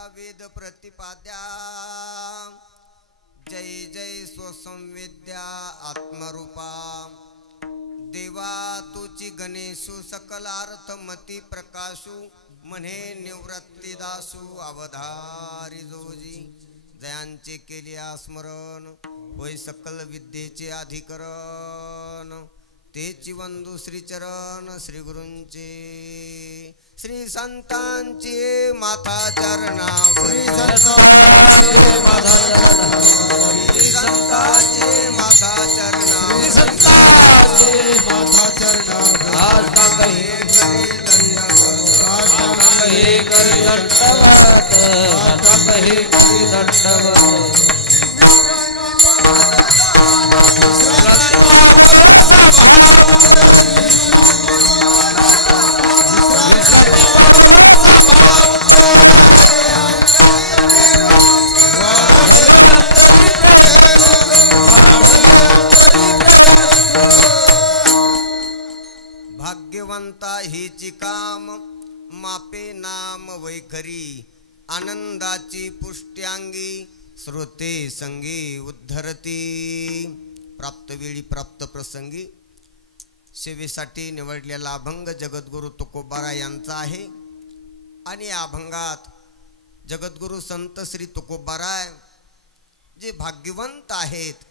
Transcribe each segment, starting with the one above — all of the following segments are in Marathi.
वेद प्रतिपाद्या जय जय स्वसंवेद्या आत्मरूपा देवा तुची गणेशु सकलार्थ मती प्रकाशु म्हणे निवृत्ती दासु अवधारी जोजी जयांचे केले स्मरण होय सकल विद्येचे अधिकरण तेची वंदू श्रीचरण श्री गुरूंचे श्री संतांचे माथा चरणा श्री संतांचे माथा चरणा श्री संतांचे माथा चरणा हे करी दंडवत भाग्यवंता हिची काम मापे नाम वैखरी आनंदाची पुष्ट्यांगी श्रोते संगी उद्धरती प्राप्त वेळी प्राप्त प्रसंगी सेवेसाठी निवडलेला अभंग जगद्गुरु तुकोबाराय यांचा आहे आणि या अभंगात जगद्गुरु संत श्री तुकोबाराय जे भाग्यवंत आहेत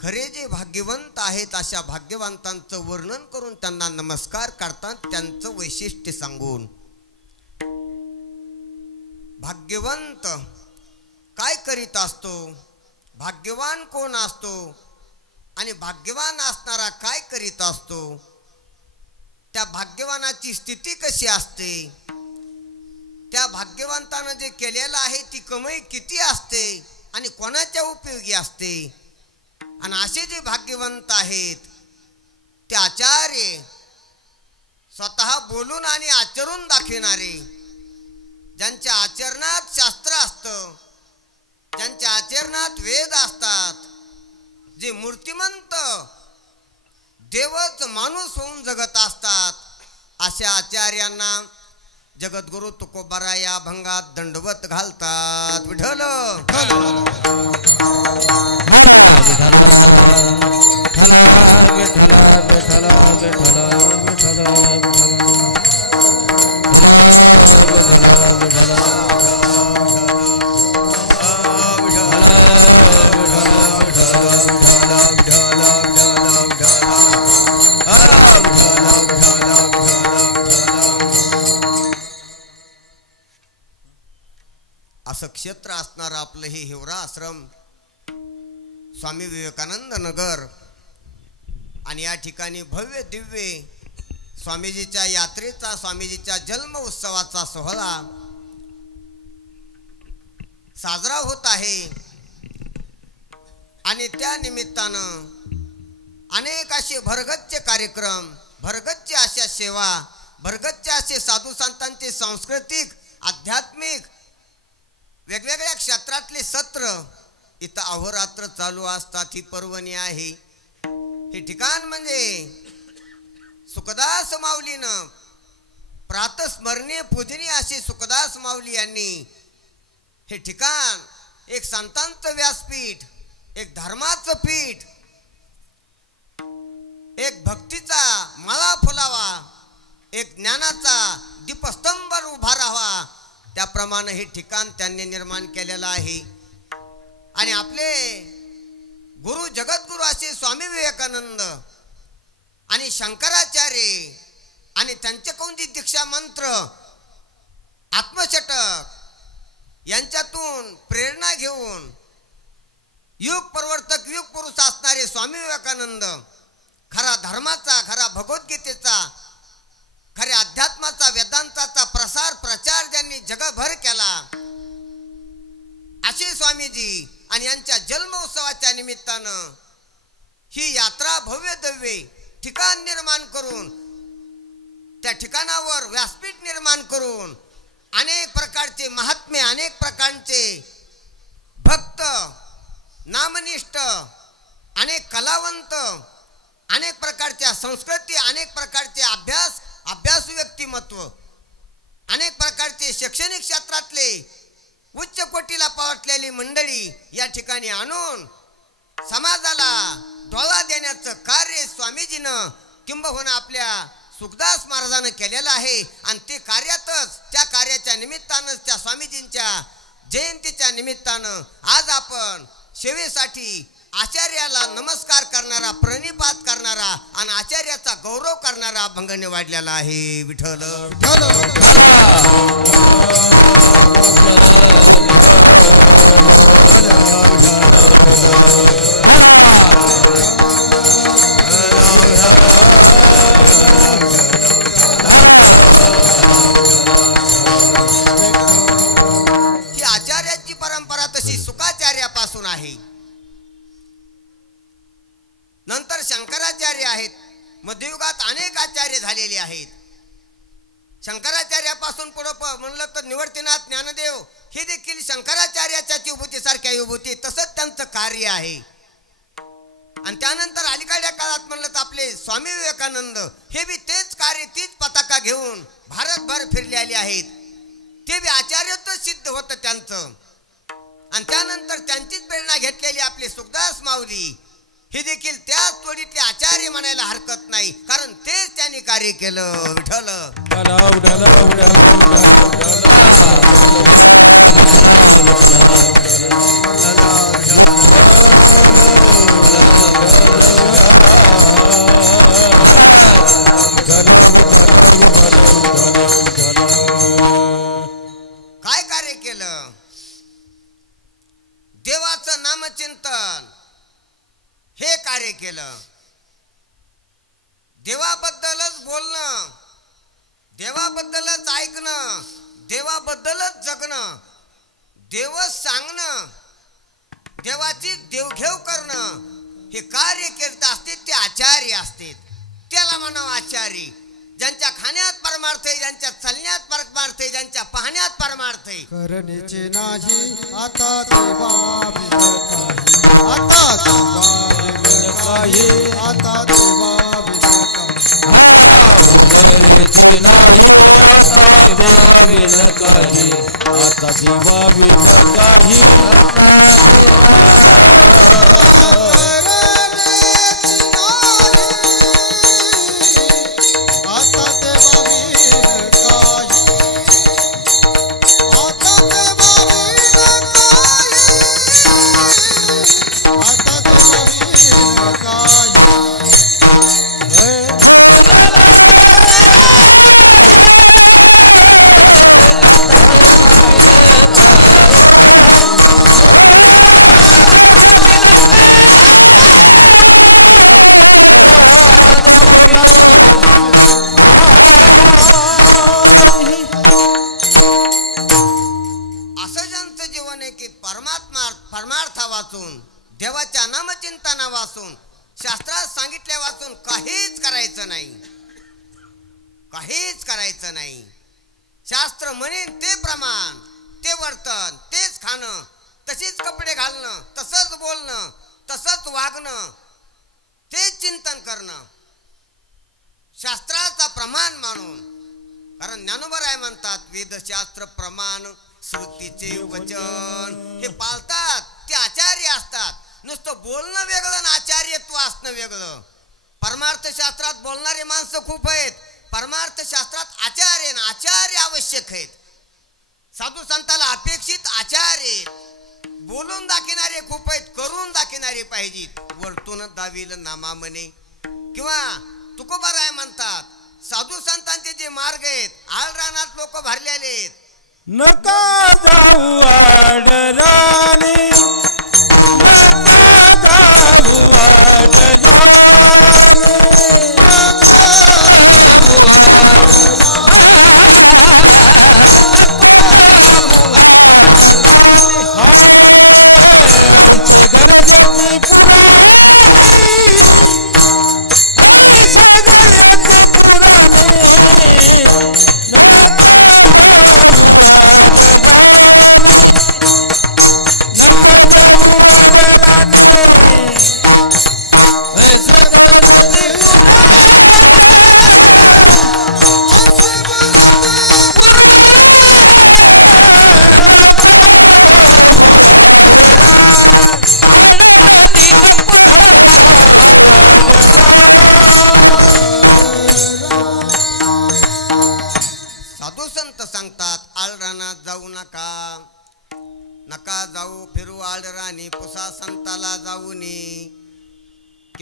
खरे जे भाग्यवंत आहेत अशा भाग्यवंतांचं वर्णन करून त्यांना नमस्कार करतात त्यांचं वैशिष्ट्य सांगून भाग्यवंत काय करीत असतो भाग्यवान कोण असतो आणि भाग्यवान असणारा काय करीत असतो त्या भाग्यवानाची स्थिती कशी असते त्या भाग्यवंतानं जे केलेलं आहे ती कमाई किती असते आणि कोणाच्या उपयोगी असते आणि असे जे भाग्यवंत आहेत ते आचार्य स्वतः बोलून आणि आचरून दाखविणारे ज्यांच्या आचरणात शास्त्र असतं ज्यांच्या आचरणात वेद असतात जे मूर्तिमंत देवच माणूस होऊन जगत असतात अशा आचार्यांना जगद्गुरु तुकोबाराय या अभंगात दंडवत घालतात विठ्ठल असं क्षेत्र असणार आपलं हे हिवरा आश्रम स्वामी विवेकानंद नगर आणि या ठिकाणी भव्य दिव्य स्वामीजीच्या यात्रेचा स्वामीजीच्या जन्म उत्सवाचा सोहळा साजरा होत आहे आणि त्या निमित्तानं अनेक असे भरगच्च कार्यक्रम भरगच्च अशा सेवा भरगच्च असे साधू संतांचे सांस्कृतिक आध्यात्मिक वेगवेगळ्या क्षेत्रातले सत्र इथं अहोरात्र चालू असतात ही पर्वणी आहे हे ठिकाण म्हणजे सुखदास माऊलीनं प्रातस्मरणीय पूजनीय असे सुखदास माऊली यांनी हे ठिकाण एक संतांचं व्यासपीठ एक धर्माचं पीठ एक भक्तीचा माळा फुलावा एक ज्ञानाचा दीपस्तंभ उभा राहावा त्याप्रमाणे हे ठिकाण त्यांनी निर्माण केलेलं आहे आणि आपले गुरु जगद्गुरु असे स्वामी विवेकानंद आणि शंकराचार्य आणि त्यांच्याकडून जी दीक्षा मंत्र आत्मशतक यांच्यातून प्रेरणा घेऊन युग प्रवर्तक युग पुरुष असणारे स्वामी विवेकानंद खरा धर्माचा खरा भगवद्गीतेचा खऱ्या अध्यात्माचा वेदांताचा प्रसार प्रचार ज्यांनी जगभर केला असे स्वामीजी आणि यांच्या जन्म उत्सवाच्या निमित्तानं ही यात्रा भव्य दिव्य ठिकाण निर्माण करून त्या ठिकाणावर व्यासपीठ निर्माण करून अनेक प्रकारचे महात्मे अनेक प्रकारचे भक्त नामनिष्ठ अनेक कलावंत अनेक प्रकारच्या संस्कृती अनेक प्रकारचे अभ्यासू व्यक्तिमत्व अनेक प्रकारचे शैक्षणिक असे उच्च कोटीला पावटलेली मंडळी या ठिकाणी आणून समाजाला डोळा देण्याचं कार्य स्वामीजीनं किंबहुना आपल्या सुखदास महाराजांना केलेलं आहे. आणि ते कार्यातच त्या कार्याच्या निमित्तानं त्या स्वामीजींच्या जयंतीच्या निमित्तानं आज आपण सेवेसाठी आचार्याला नमस्कार करणारा, प्रणिपात करणारा आणि आचार्याचा गौरव करणारा भंगने वाढलेला आहे. विठ्ठल ही आचार्याची परंपरा तशी सुखाचार्यापासून आहे. नंतर शंकराचार्य आहेत. मध्ययुगात अनेक आचार्य झालेले आहेत. शंकराचार्यापासून पुढे म्हणलं तर निवर्तीनाथ ज्ञानदेव हे देखील शंकराचार्याच्या विभूती सारख्या विभूती, तसंच त्यांचं कार्य आहे. आणि त्यानंतर अलीकडच्या काळात म्हणलं तर आपले स्वामी विवेकानंद हे बी तेच कार्य, तीच पताका घेऊन भारतभर फिरलेले आहेत. ते बी आचार्यत्वच सिद्ध होतं त्यांचं. आणि त्यानंतर त्यांचीच प्रेरणा घेतलेली आपले सुखदास माऊली हे देखील त्याच तोडीतले आचार्य म्हणायला हरकत नाही, कारण तेच त्यांनी कार्य केलं. विठ्ठल काय कार्य केलं? देवाचं नामचिंतन हे कार्य केलं. देवाबद्दलच बोलणं, देवाबद्दलच ऐकणं, देवाबद्दलच जगणं, देवच सांगणं, देवाची देवघेव करणं हे कार्य करत असते ते आचार्य असते. त्याला म्हणावं आचार्य. ज्यांच्या खाण्यात परमार्थ आहे, ज्यांच्या चालण्यात परमार्थ आहे, ज्यांच्या पाहण्यात परमार्थ आहे. करण्याचे नाही आता देवा आता काही आता देवा आता देवा काही देवाच्या नामचिंतना वाचून, शास्त्रात सांगितल्या वाचून काहीच करायचं नाही, काहीच करायचं नाही. शास्त्र म्हणेन ते प्रमाण, ते वर्तन, तेच खाणं, तसेच कपडे घालणं, तसंच बोलणं, तसंच वागणं, तेच चिंतन करणं, शास्त्राचा प्रमाण मानून. कारण ज्ञानोबराय म्हणतात वेदशास्त्र प्रमाण श्रुतीचे वचन हे पाळतात ते आचार्य असतात. नुसतं बोलणं वेगळं आणि आचार्यत्व असणं वेगळं. परमार्थ शास्त्रात बोलणारे माणसं खूप आहेत, परमार्थ शास्त्रात आचार्य आचार्य आवश्यक आहेत. साधू संताला अपेक्षित आचार्य, बोलून दाखविणारे खूप आहेत, करून दाखविणारे पाहिजेत. वर्तून दाविल नामा म्हणे किंवा तुकोबाराय म्हणतात साधू संतांचे जे मार्ग आहेत, आळरानात लोक भरलेले आहेत. नका जाऊ आडराणी, नका जाऊ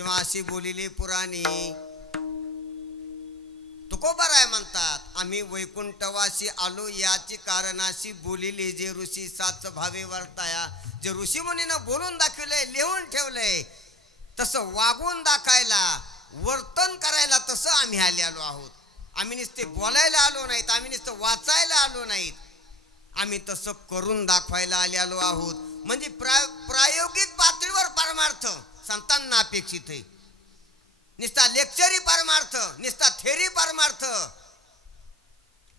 किंवा अशी बोलिली पुराणी. तुकोबाराय म्हणतात आम्ही वैकुंठवासी आलो याची कारणाशी बोलिले जे ऋषी साच भावे वर्ताया. जे ऋषी मुनीनं बोलून दाखवलंय, लिहून ठेवलंय, तसं वागून दाखायला, वर्तन करायला तसं आम्ही आलो आहोत. आम्ही नुसते बोलायला आलो नाहीत, आम्ही नुसतं वाचायला आलो नाहीत, आम्ही तसं करून दाखवायला आलो आहोत. म्हणजे प्रायोगिक पातळीवर परमार्थ संतांना अपेक्षित आहे. निस्ता लेक्चरी परमार्थ, निस्ता थेरी परमार्थ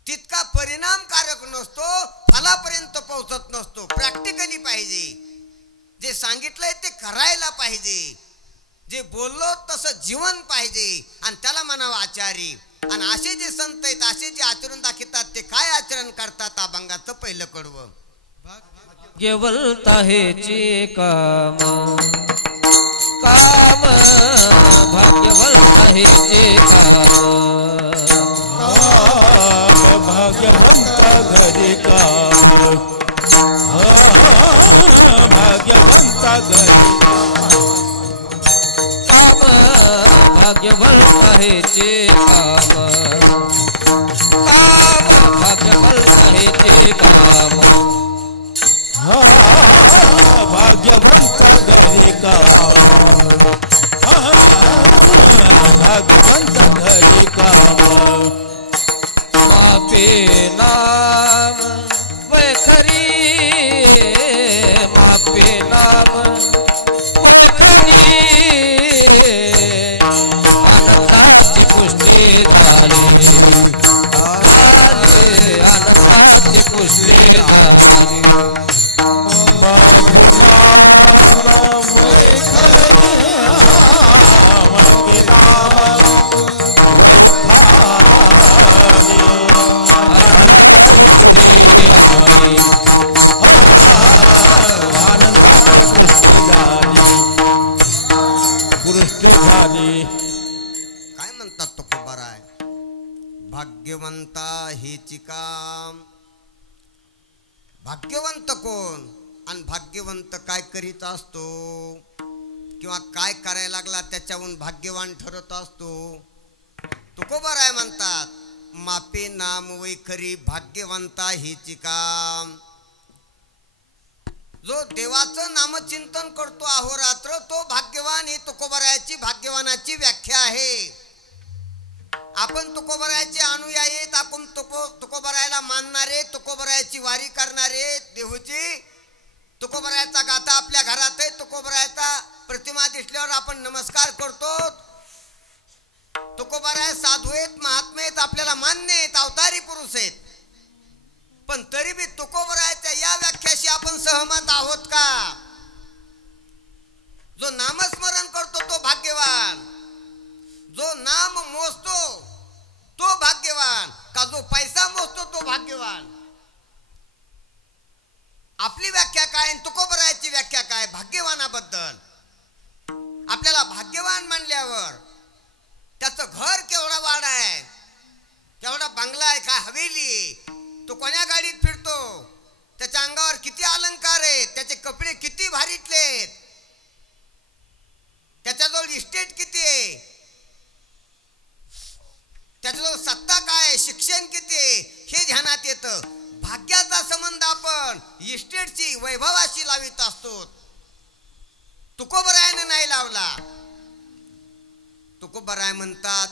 तितका परिणामकारक नसतो, फलापर्यंत पोहोचत नसतो. प्रॅक्टिकली पाहिजे. जे सांगितलंय ते करायला पाहिजे. जे बोललो तसं जीवन पाहिजे आणि त्याला म्हणावं आचारी. आणि असे जे संत आहेत, असे जे आचरण दाखवतात, ते काय आचरण करतात अभंगाचं पहिलं कडवं. भाग्यवंता हेचे काम काम भाग्यवंता हेचे काम भाग्यवंत घरी काम भाग्यवंत घरी काम भाग्यवंता हेचे काम काम भाग्यवंता हेचे काम भाग्यवंत घरी काम भाग्यवंत घरी काम. मापे नाम वैखरी मापे नाम वैखरी आनंदाची पुष्टी झाली आनंदाची पुष्टी झाली. काय म्हणतात तुकोबाराय? भाग्यवंता हेची काम. भाग्यवंत कोण आणि भाग्यवंत काय करीत असतो किंवा काय करायला लागला त्याच्याहून भाग्यवान ठरत असतो. तुकोबाराय म्हणतात मापे नाम वैखरी भाग्यवंता हेची काम. जो देवाचं नामचिंतन करतो अहोरात्र तो भाग्यवान. ही तुकोबारायाची भाग्यवानाची व्याख्या आहे. आपण तुकोबारायाचे अनुयायी, आपण तुकोबारायाला मानणारे, तुकोबारायाची वारी करणारे, देहूची तुकोबारायाचा गाथा आपल्या घरात आहे. तुकोबारायाचा प्रतिमा दिसल्यावर आपण नमस्कार करतो. तुकोबाराय साधू आहेत, महात्मे आहेत, आपल्याला मान्य आहेत, अवतारी पुरुष आहेत. पण तरी बी तुकोबारायाच्या या व्याख्याशी आपण सहमत आहोत का? जो नामस्मरण करतो तो भाग्यवान, जो नाम मोजतो तो भाग्यवान, का जो पैसा मोजतो तो भाग्यवान? आपली व्याख्या काय, तुकोबारायाची व्याख्या काय भाग्यवानाबद्दल? आपल्याला भाग्यवान म्हणल्यावर त्याचं घर केवढा वाडा आहे, केवढा बंगला आहे, काय हवेली आहे, तो कोण्या गाडीत फिरतो, त्याच्या अंगावर किती अलंकार आहेत, त्याचे कपडे किती भारीतले, त्याच्याजवळ इस्टेट किती आहे, त्याच्याजवळ सत्ता काय आहे, शिक्षण किती आहे, हे ध्यानात येतं. भाग्याचा संबंध आपण इस्टेटची वैभवाशी लावित असतो. तुकोबारायाने नाही लावला. तुकोबाराय म्हणतात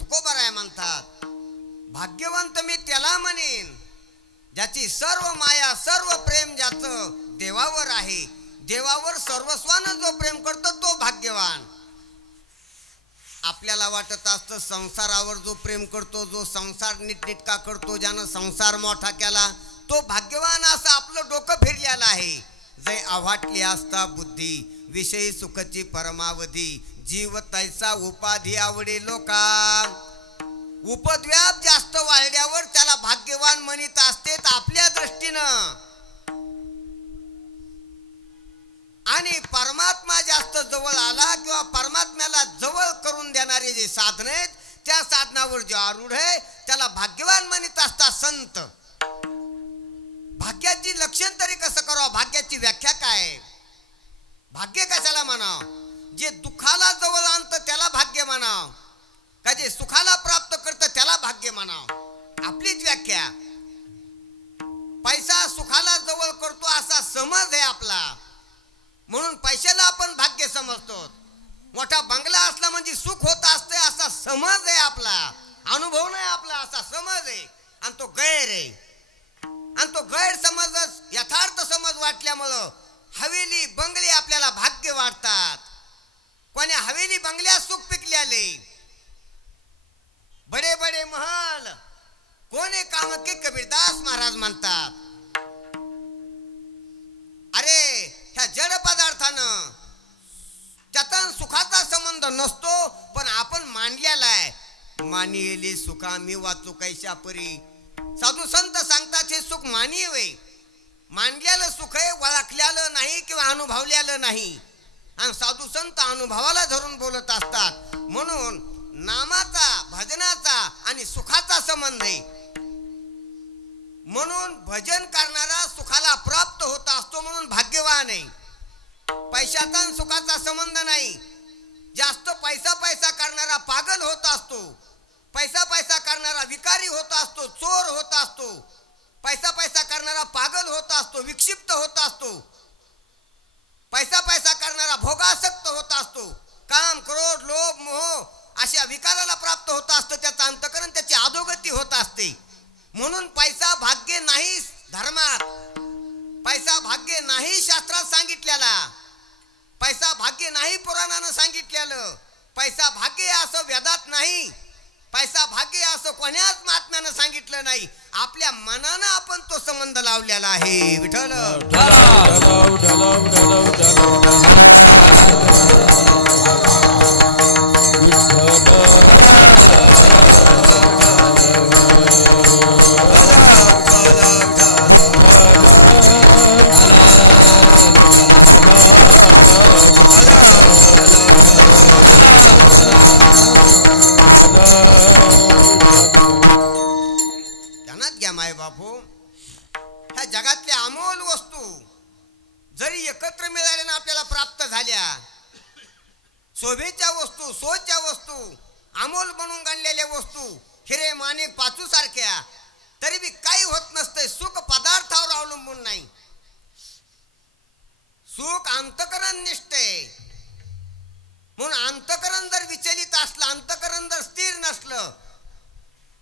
तुकोबाराय म्हणतात भाग्यवंत मी त्याला म्हणेन ज्याची सर्व माया सर्व प्रेम ज्याचं देवावर आहे. देवावर सर्वस्वानं जो प्रेम करतो तो भाग्यवान. आपल्याला वाटत असतं संसारावर जो प्रेम करतो, जो संसार नीटनीटका करतो, ज्यानं संसार मोठा केला तो भाग्यवान, असं आपलं डोकं फिरलेलं आहे. जय आव्हाटली असता बुद्धी विषयी सुखची परमावधी, जीव तैसा उपाधी आवडी लोका. उपद्व्याप जास्त वाढल्यावर त्याला भाग्यवान म्हणत असते आपल्या दृष्टीनं. आणि परमात्मा जास्त जवळ आला किंवा परमात्म्याला जवळ करून देणारे जे साधन आहेत त्या साधनावर जो आरूढ आहे त्याला भाग्यवान म्हणत असतात संत. भाग्याची लक्षण तरी कसं करावं, भाग्याची व्याख्या काय, भाग्य कशाला म्हणाव? जे दुःखाला जवळ आणतं त्याला भाग्य म्हणाव का जे सुखाला प्राप्त करतं त्याला भाग्य म्हणाव? आपलीच व्याख्या. पैसा सुखाला जवळ करतो असा समज आहे आपला, म्हणून पैशाला आपण भाग्य समजतो. मोठा बंगला असला म्हणजे सुख होत असते असा समज आहे आपला, अनुभव नाही आपला, असा समज आहे. आणि तो गैर आहे. आणि तो गैरसमजच यथार्थ समज वाटल्यामुळं हवेली बंगले आपल्याला भाग्य वाटतात. कोण्या हवेली बंगल्यात सुख पिकल्याले, बडे बडे महल कोणे काम के कबीरदास महाराज म्हणतात. अरे ह्या जड पदार्थानं त्याचा सुखाचा संबंध नसतो, पण आपण मांडलेला आहे. मानिले सुखा मी वाचू कैशा परी. साधू संत सांगतात हे सुख मानीव आहे, मांडलेलं सुख आहे, ओळखलेलं नाही किंवा अनुभवलेलं नाही. आणि साधू संत अनुभवाला धरून बोलत असतात. म्हणून नामाचा, भजनाचा आणि सुखाचा संबंध आहे. म्हणून भजन करणारा सुखाला प्राप्त होत असतो, म्हणून भाग्यवान आहे. पैशाचा आणि सुखाचा संबंध नाही. जास्त पैसा करणारा पागल होत असतो, पैसा करणारा विकारी होत असतो, चोर होत असतो. पैसा करणारा पागल होत असतो, विक्षिप्त होत असतो. पैसा करणारा भोगासक्त होत असतो. काम, क्रोध, लोभ, मोह अशा विकाराला प्राप्त होत असतं. त्याचं अंतकरण, त्याची अधोगती होत असते. म्हणून पैसा भाग्य नाही धर्मात, पैसा भाग्य नाही शास्त्रात सांगितलेला, पैसा भाग्य नाही पुराणानं सांगितलेलं, पैसा भाग्य असं वेदात नाही, पैसा भाग्य असं कोण्याच महात्म्यानं सांगितलं नाही. आपल्या मनानं आपण तो संबंध लावलेला आहे. विठ्ठल शोभेच्या वस्तू, सोच्या वस्तू, अमोल म्हणून गणलेल्या वस्तू, हिरे माणिक पाचू सारख्या, तरी बी काही होत नसते. सुख पदार्थावर अवलंबून नाही, सुख अंतकरण निष्ठे. म्हणून अंतकरण जर विचलित असलं, अंतकरण जर स्थिर नसलं,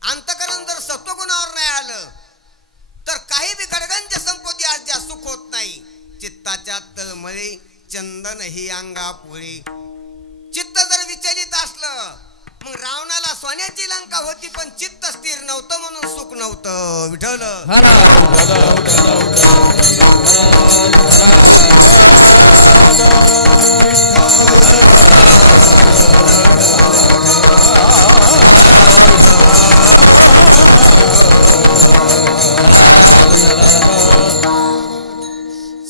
अंतकरण जर सत्वगुणावर नाही आलं तर काही बी खडगंज संपत्ती आज द्या सुख होत नाही. चित्ताच्या तळमळी चंदन ही अंगापुळी. चित्त जर विचलित असलं, मग रावणाला सोन्याची लंका होती पण चित्त स्थिर नव्हतं, म्हणून सुख नव्हतं. विठ्ठल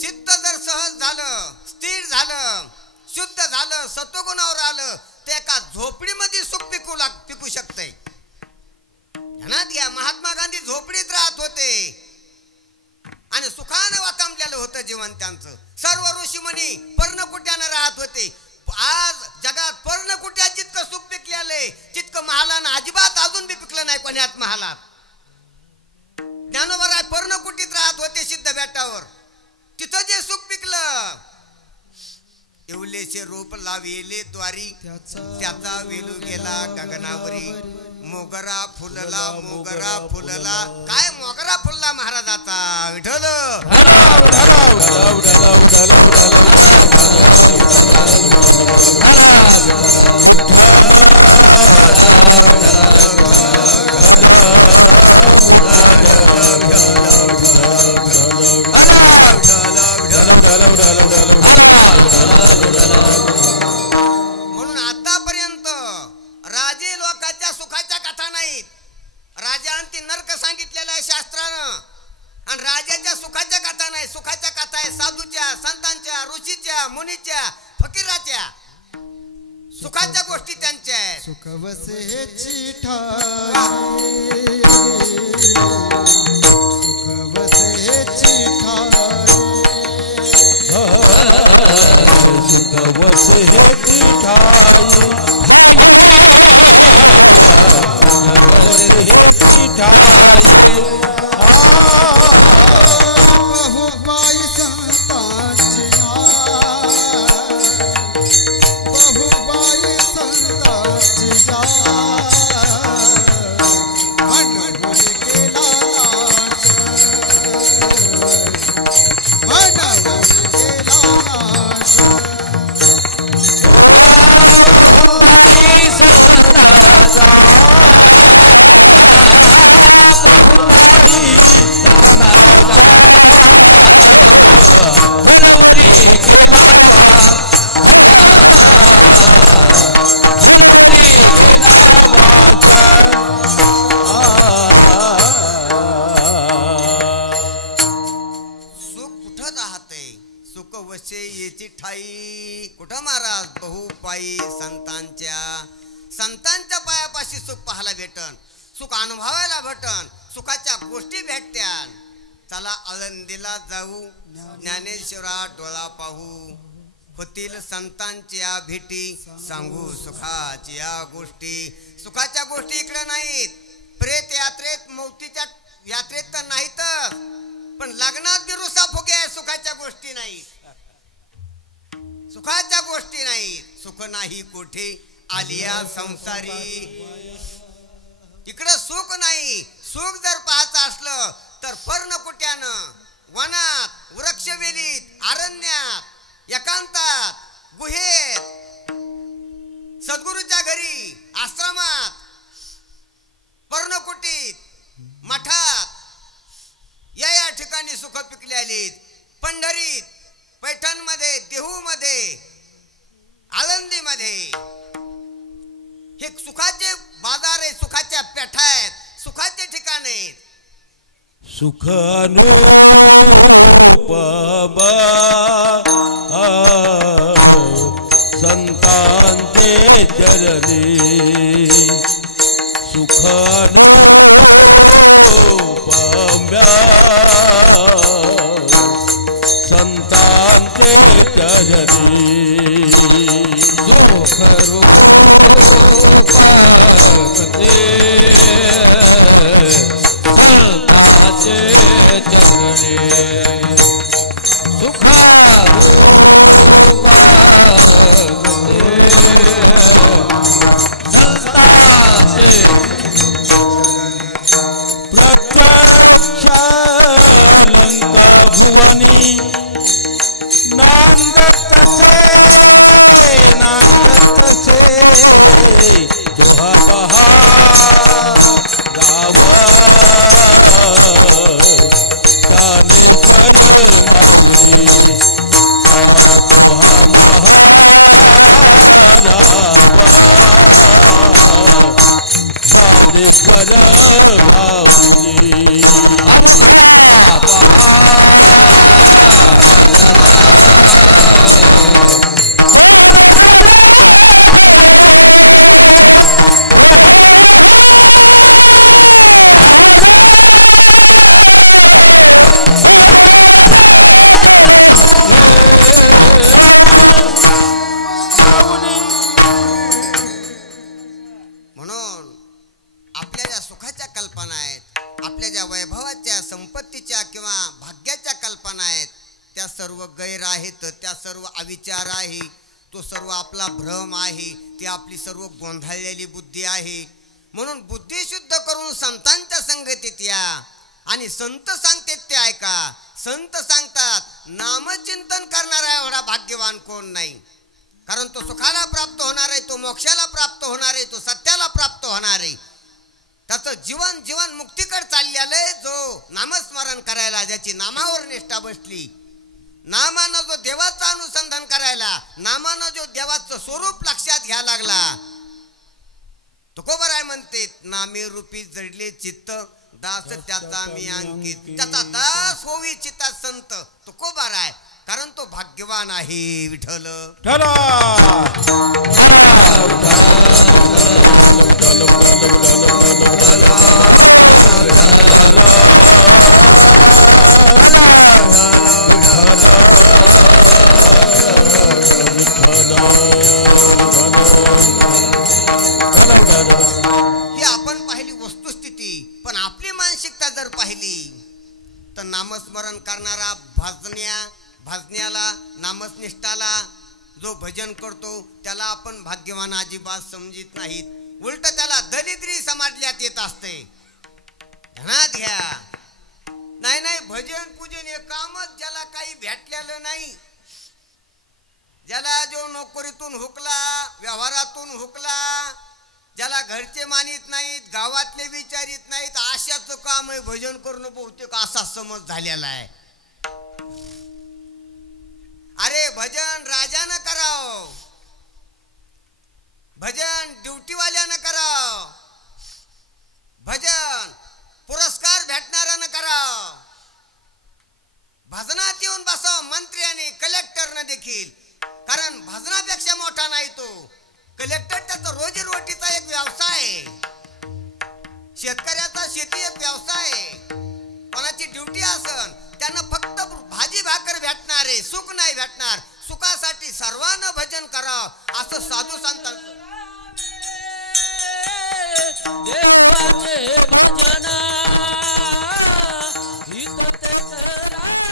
चित्त जर सहज झालं, स्थिर झालं, शुद्ध झालं, सत्वगुणावर आलं ते एका झोपडीमध्ये सुख पिकू शकते. ध्यानात घ्या, महात्मा गांधी झोपडीत राहत होते आणि सुखानं वातांबलेलं होतं जीवन त्यांचं. सर्व ऋषीमुनी पर्णकुट्यानं राहत होते. आज जगात पर्णकुट्यात जितकं सुख पिकलेलंय तितकं महालानं अजिबात अजून बी पिकलं नाही कोण्यात महालात. ज्ञानोबा पर्णकुटीत राहत होते सिद्ध बेटावर, तिथं जे सुख पिकलं. येवलेचे रोप लाविले द्वारी, त्याचा वेलू गेला गगनावरी. मोगरा फुलला, मोगरा फुलला, काय मोगरा फुलला महाराजाचा. विठ्ठल म्हणून आतापर्यंत राजे लोकांच्या सुखाच्या कथा नाहीत. राजांती नरक सांगितलेला आहे शास्त्रानं, आणि राजाच्या सुखाच्या कथा नाही. सुखाच्या कथा आहे साधूच्या, संतांच्या, ऋषीच्या, मुनीच्या, फकीराच्या. सुखाच्या गोष्टी त्यांच्या आहेत. सुखवसेची ठाई, सुखवसेची ठाई, सुखवसेची ठाई, सुखवसेची ठाई. बहुबाई संतांची बहुबाई संतांची मनोहर केला नाश, मनोहर केला नाश. सुख कुठं राहते? सुख वसे येची ठाई. कुठं महाराज? बहुपायी संतांच्या पायापाशी सुख पाहायला भेटन, सुख अनुभवायला भेटन, सुखाच्या गोष्टी भेटत्यान. चला आळंदीला जाऊ, ज्ञानेश्वरा डोळा पाहू, होतील संतांच्या भेटी, सांगू सुखाच्या गोष्टी. सुखाच्या गोष्टी इकडे नाहीत. प्रेत यात्रेत, मौतीच्या यात्रेत तर नाहीतच, पण लग्नात बी रुसा फुगे आहे. सुखाच्या गोष्टी नाहीत, सुखाच्या गोष्टी नाहीत. सुख नाही कोठे आलिया संसारी. इकडं सुख नाही. सुख जर पाहायचं असलं तर पर्णकुट्यानं, वनात, वृक्षवेलीत, अरण्यात, एकांतात, गुहेत, सद्गुरूच्या घरी, आश्रमात, पर्णकुटीत, मठात, या ठिकाणी सुख पिकले आलीत. पंढरीत, पैठणमध्ये, देहूमध्ये, आळंदीमध्ये हे सुखाचे बाजार आहे, सुखाच्या पेठा आहेत, सुखाचे ठिकाण आहेत. सुख अनुरूप संतांचे चरणी, सुख अनुरूप संतांचे चरणी, सुख रूप संतांचे चरणी, सुख रूप संतांचे प्रत्यक्ष लंका भुवनी नांदत से जोहा बहा गाव ताने पर माऊली जोहा महारावा ताने पर माऊली. म्हणून आपल्या ज्या सुखाच्या कल्पना आहेत, आपल्या ज्या वैभवाच्या, संपत्तीच्या किंवा भाग्याच्या कल्पना आहेत, त्या सर्व गैर आहेत, त्या सर्व अविचार आहे. तो सर्व आपला भ्रम आहे, ती आपली सर्व गोंधळलेली बुद्धी आहे. म्हणून बुद्धी शुद्ध करून संतांच्या संगतीत या आणि संत सांगतात ते ऐका. संत सांगतात नामचिंतन करणारा एवढा भाग्यवान कोण नाही. कारण तो सुखाला प्राप्त होणार आहे, तो मोक्षाला प्राप्त होणार आहे, तो सत्याला प्राप्त होणार आहे. त्याचं जीवन जीवन मुक्तीकडे चाललेलं आहे. जो नामस्मरण करायला, ज्याची नामावर निष्ठा बसली, नामानं जो देवाचं अनुसंधान करायला, नामानं जो देवाचं स्वरूप लक्षात घ्या लागला, तुकोबराय म्हणते नामे रूपी जडले चित्त दास त्याचा मी अंकित. त्याचा दास होवी चित्ता संत तुकोबराय, कारण तो भाग्यवान आहे. विठ्ठल ही आपण पाहिली वस्तुस्थिती. पण आपली मानसिकता जर पाहिली तर नामस्मरण करणारा भाजण्याला नामस्निष्ठाला जो भजन करतो त्याला आपण भाग्यवान अजिबात समजित नाहीत. उलट त्याला दरिद्री समाजल्यात येत असते. ध्यानात घ्या. नाही भजन पूजन हे कामच ज्याला काही भेटलेलं नाही, ज्याला जो नोकरीतून हुकला, व्यवहारातून हुकला, ज्याला घरचे मानित नाहीत, गावातले विचारित नाहीत, अशाच काम आहे भजन करणं. बहुतेक असा समज झालेला आहे. अरे भजन राजानं करावं, भजन ड्युटीवाल्यानं करावं, भजन पुरस्कार भेटणाऱ्यानं करावं, भजनात येऊन बसावं मंत्री आणि कलेक्टरनं देखील. कारण भजनापेक्षा मोठा नाही तो कलेक्टर. त्याचा रोजीरोटीचा एक व्यवसाय आहे. शेतकऱ्याचा शेती एक व्यवसाय आहे. कोणाची ड्युटी असन त्यांना फक्त भाजी भाकर भेटणार आहे, सुख नाही भेटणार. सुखासाठी सर्वांना भजन करावं असं साधू संतांचं. देवाचे भजन हित ते करावे,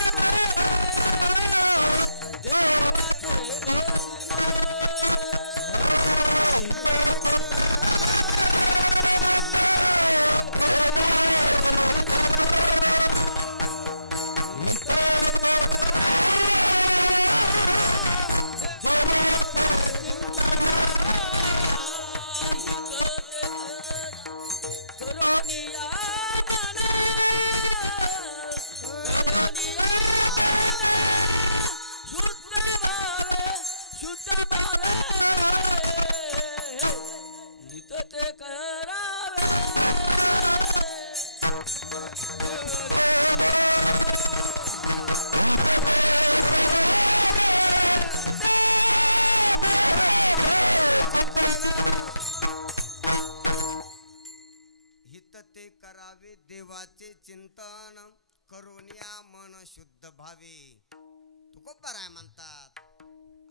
देवाचे देवाचे चिंतन करून या मन शुद्ध भावे. तुकोबराय म्हणतात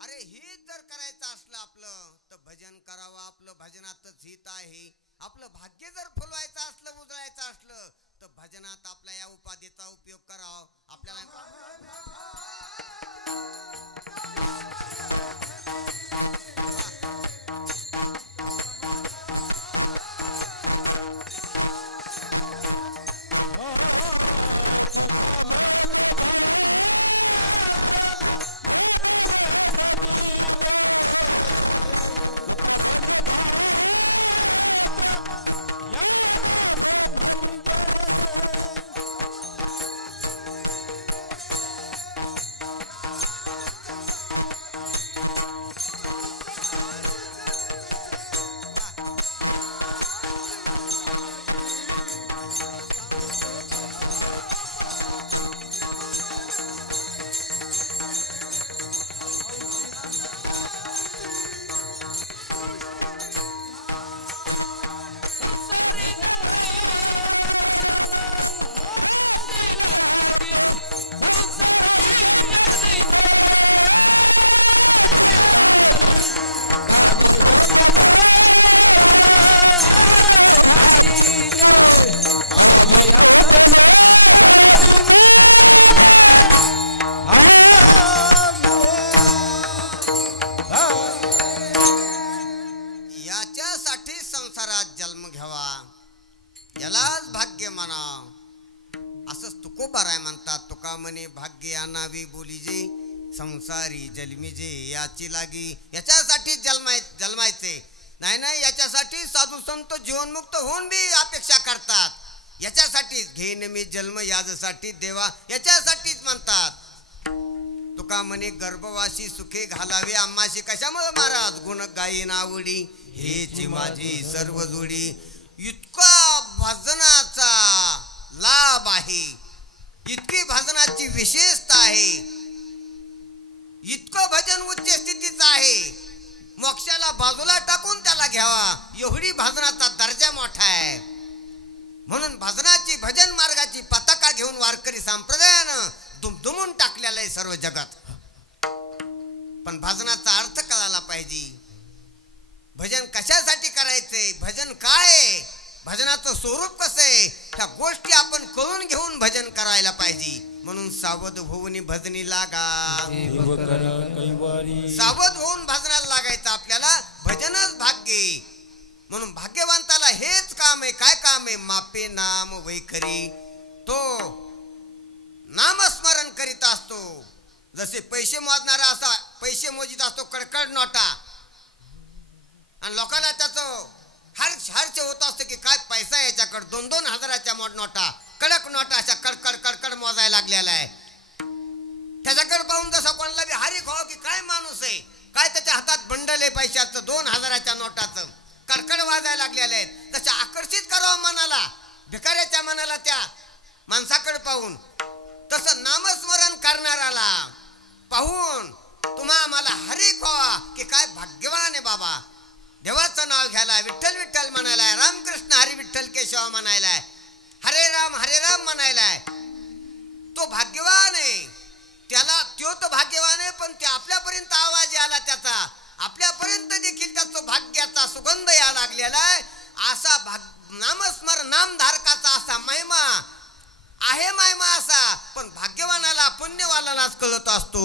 अरे हे जर करायचं असलं आपलं तर भजन करावं. आपलं भजनातच हित आहे. आपलं भाग्य जर फुलवायचं असलं, उजळायचं असलं तर भजनात आपल्या या उपाधीचा उपयोग करावा. आपल्याला संसारी जन्मीजे याची लागी. याच्यासाठी जन्मायचे नाही. याच्यासाठी साधू संत जीवनमुक्त होऊन बी अपेक्षा करतात. याच्यासाठीच घेईन मी जन्म यासाठी देवा, याच्यासाठीच म्हणतात. तुका म्हणे गर्भवासी सुखे घालावे आम्हाशी कशामुळे महाराज गुण गायीन आवडी हेची माझी सर्व जोडी. इतका भजनाचा लाभ आहे, इतकी भजनाची विशेषता आहे, इतकं भजन उच्च स्थितीचं आहे, मोक्षाला बाजूला टाकून त्याला घ्यावा एवढी भजनाचा दर्जा मोठा आहे. म्हणून भजनाची भजन मार्गाची पताका घेऊन वारकरी संप्रदायानं दुमदुमून टाकलेलं आहे सर्व जगात. पण भजनाचा अर्थ कळायला पाहिजे. भजन कशासाठी करायचंय, भजन काय आहे, भजनाचं स्वरूप कसं आहे, ह्या गोष्टी आपण कळून घेऊन भजन करायला पाहिजे. म्हणून सावध होऊन भजनी लागा, सावध होऊन भजनाला लागायचं आपल्याला. भजनच भाग्य. म्हणून भाग्यवंताला हेच काम आहे. काय काम आहे? मापे नाम वैखरी. तो नामस्मरण करीत असतो. जसे पैसे मोजणारा असा पैसे मोजित असतो कडकड नोटा, आणि लोकांना त्याचं हर्ष होत असतं की काय पैसा याच्याकडे 2-2 हजाराच्या नोटा, कडक नोटा अशा कडकड कडकड मोजायला लागलेला आहे. त्याच्याकडे पाहून जसं कोणाला बी हारीक हो की काय माणूस आहे, काय त्याच्या हातात बंडल आहे पैशाचं 2 हजाराच्या नोटाचं, कडकड वाजायला लागलेले आहेत. तसे आकर्षित करावं मनाला, भिकाऱ्याच्या मनाला त्या माणसाकडे पाहून. तसं नामस्मरण करणाराला पाहून तुम्हा आम्हाला हारीक व्हावा की काय भाग्यवान आहे बाबा, देवाचं नाव घ्यायला, विठ्ठल विठ्ठल म्हणायलाय, रामकृष्ण हरी विठ्ठल केशव म्हणायलाय, हरे राम म्हणायलाय. तो भाग्यवान आहे. त्याला तो तर भाग्यवान आहे, पण ते आपल्यापर्यंत आवाज आला त्याचा, आपल्यापर्यंत देखील त्याचं भाग्याचा सुगंध या लागलेला आहे. असा नामस्मरण नामधारकाचा असा महिमा आहे, महिमा असा. पण भाग्यवानाला पुण्यवानालाच कळत असतो.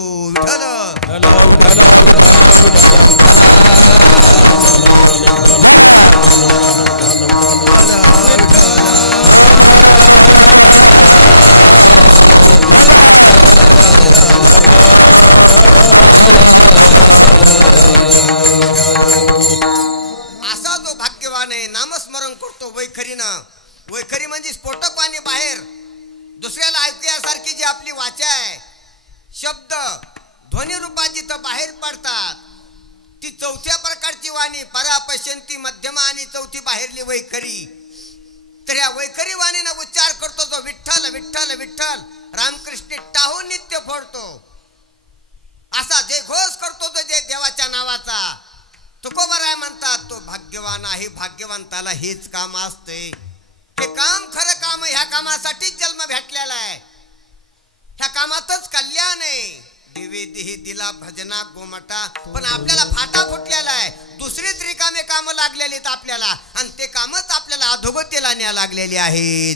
असा जो भाग्यवान आहे, नामस्मरण करतो वैखरीनं. वैखरी म्हणजे स्फोटक वाणी बाहेर दुसऱ्याला ऐकण्यासारखी जी आपली वाचा आहे, शब्द ध्वनी रूपाची तर बाहेर पडतात. ती चौथ्या प्रकारची वाणी, परा पश्यंती मध्यमा आणि चौथी बाहेरली वैखरी. तर या वैखरी वाणीनं उच्चार करतो जो विठ्ठल विठ्ठल विठ्ठल रामकृष्ण टाहून नित्य फोडतो, असा जे घोष करतो तो जे देवाच्या नावाचा, तुकोबाराय म्हणतात तो भाग्यवान आहे. भाग्यवंताला हेच काम असते. हे काम खरं काम, ह्या कामासाठीच जन्म भेटलेला आहे. ह्या कामातच कल्याण आहे. दिवे दिही दिला भजना गोमटा. पण आपल्याला फाटा फुटलेला आहे. दुसरीच रिकामे काम लागलेली आहेत आपल्याला, आणि ते कामच आपल्याला अधोगतीला न्या लागलेली आहे.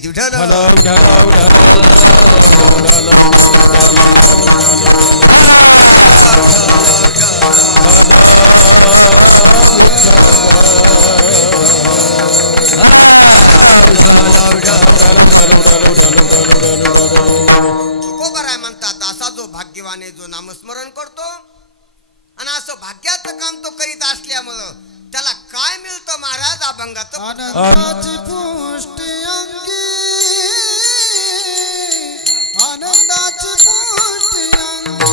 तुकोबाराय म्हणतात असा जो भाग्यवान आहे, जो नामस्मरण करतो आणि असं भाग्याचं काम तो करीत असल्यामुळं त्याला काय मिळतं महाराज? अभंगाचं आनंदाची पुष्टी अंगी, आनंदाची पुष्टी अंगी,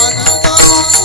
आनंदाची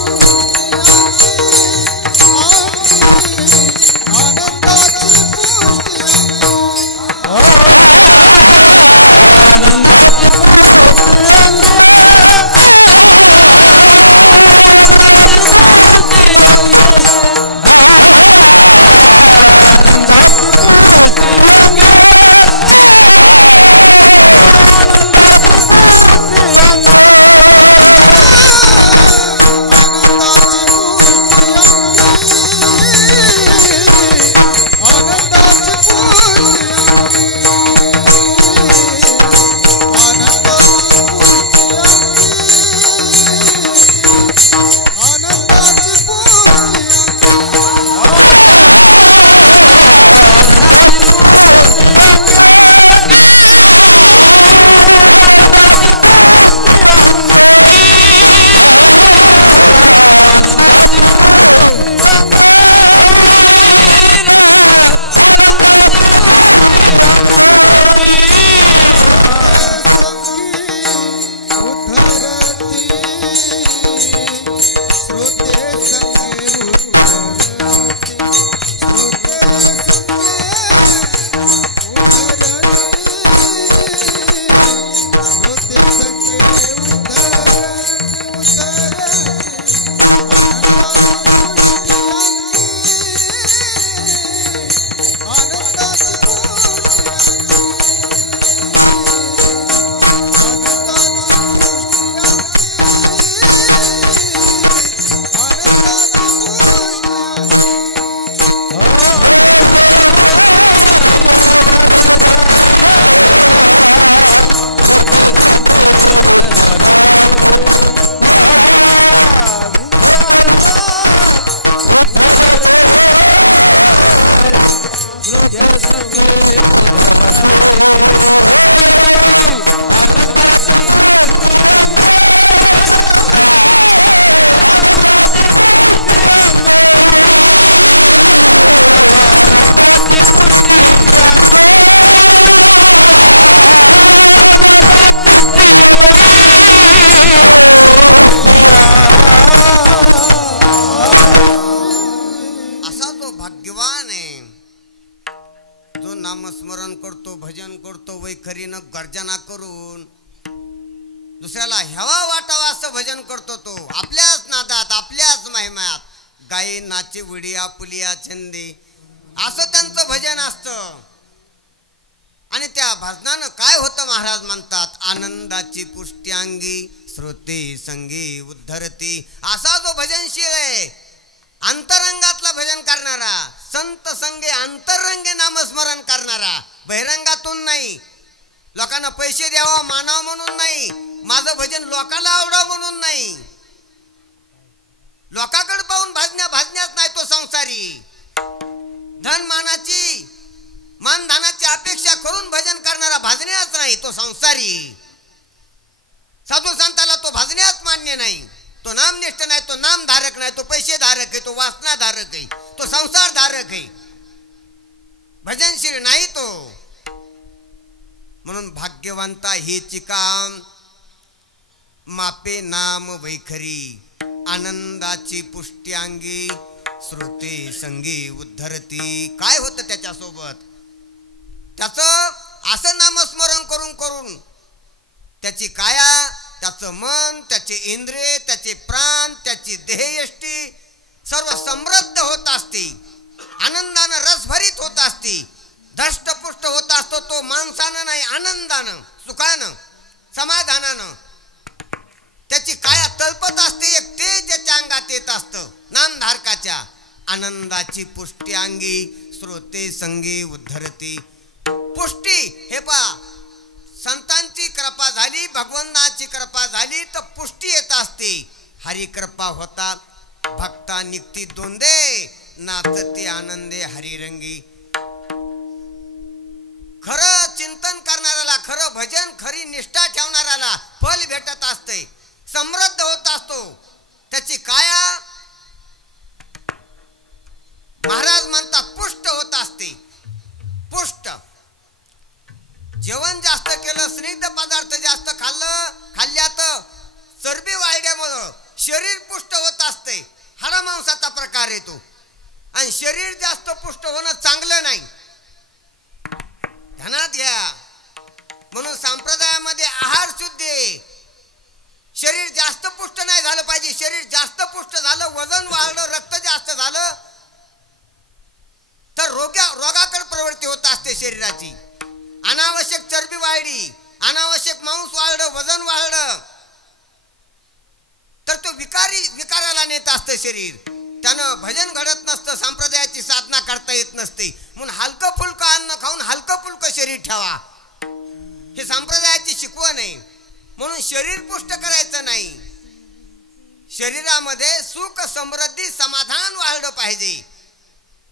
गर्जना करून दुसऱ्याला हेवा वाटावा असं भजन करतो तो. आपल्याच नादात आपल्याच महिम्यात गाई नाची उडिया पुलिया छंदी असं त्यांचं भजन असतं. आणि त्या भजनानं काय होतं महाराज म्हणतात, आनंदाची पुष्ट्यांगी श्रुती संगी उद्धरती. असा जो भजनशील आहे, अंतरंगातला भजन करणारा, संत संगे अंतरंगे नामस्मरण करणारा, बहिरंगातून नाही, लोकांना पैसे द्यावा मानाव म्हणून नाही, माझं भजन लोकांना आवडावं म्हणून नाही, लोकांकडे पाहून भाजण्याच नाही तो संसारी. धन मानाची मानधनाची अपेक्षा करून भजन करणारा भाजण्याच नाही तो संसारी. साधू संताला तो भाजण्याच मान्य नाही, तो नामनिष्ठ नाही, तो नामधारक नाही, तो पैसे धारक आहे, तो वासना धारक आहे, तो संसार धारक आहे, भजनशील नाही तो. म्हणून भाग्यवंता हेची काम मापे नाम वैखरी, आनंदाची पुष्ट्यांगी श्रुती संगी उद्धरती. काय होतं त्याच्यासोबत, त्याचं असं नामस्मरण करून करून त्याची काया, त्याचं मन, त्याचे इंद्रिय, त्याचे प्राण, त्याची देहयष्टी सर्व समृद्ध होत असते, आनंदानं रसभरीत होत असते, धष्टपुष्ट होत असतो तो माणसानं नाही, आनंदानं, सुखानं, समाधानानं. त्याची काया तळपत असते, एक तेज त्याच्या अंगात येत असतं नामधारकाच्या. आनंदाची पुष्टी अंगी श्रोते संगी उद्धरती. पुष्टी हे पा, संतांची कृपा झाली, भगवंताची कृपा झाली तर पुष्टी येत असते. हरी कृपा होता भक्ता निघती दोंदे, नाचती आनंदे हरिरंगी. खरं चिंतन करणाऱ्याला, खरं भजन, खरी निष्ठा ठेवणाऱ्याला फल भेटत असते, समृद्ध होत असतो त्याची काया. महाराज म्हणतात पुष्ट होत असते. पुष्ट जेवण जास्त केलं, स्निग्ध पदार्थ जास्त खाल्ल्यात चरबी वाढल्यामुळं शरीर पुष्ट होत असते, हाडामांसाचा प्रकार येतो. आणि शरीर जास्त पुष्ट होणं चांगलं नाही, ध्यानात घ्या. म्हणून संप्रदायामध्ये आहार शुद्धी, शरीर जास्त पुष्ट नाही झालं पाहिजे. शरीर जास्त पुष्ट झालं, वजन वाढलं, रक्त जास्त झालं तर रोगाकडे प्रवृत्ती होत असते शरीराची. अनावश्यक चरबी वाढली, अनावश्यक मांस वाढलं, वजन वाढलं तर तो विकाराला नेत असतं शरीर. त्यानं भजन घडत नसतं, संप्रदायाची साधना करता येत नसते. म्हणून हलकं फुलकं अन्न खाऊन हलकं फुलकं शरीर ठेवा, हे संप्रदायाची शिकवण आहे. म्हणून शरीर पुष्ट करायचं नाही, शरीरामध्ये सुख समृद्धी समाधान वाढलं पाहिजे,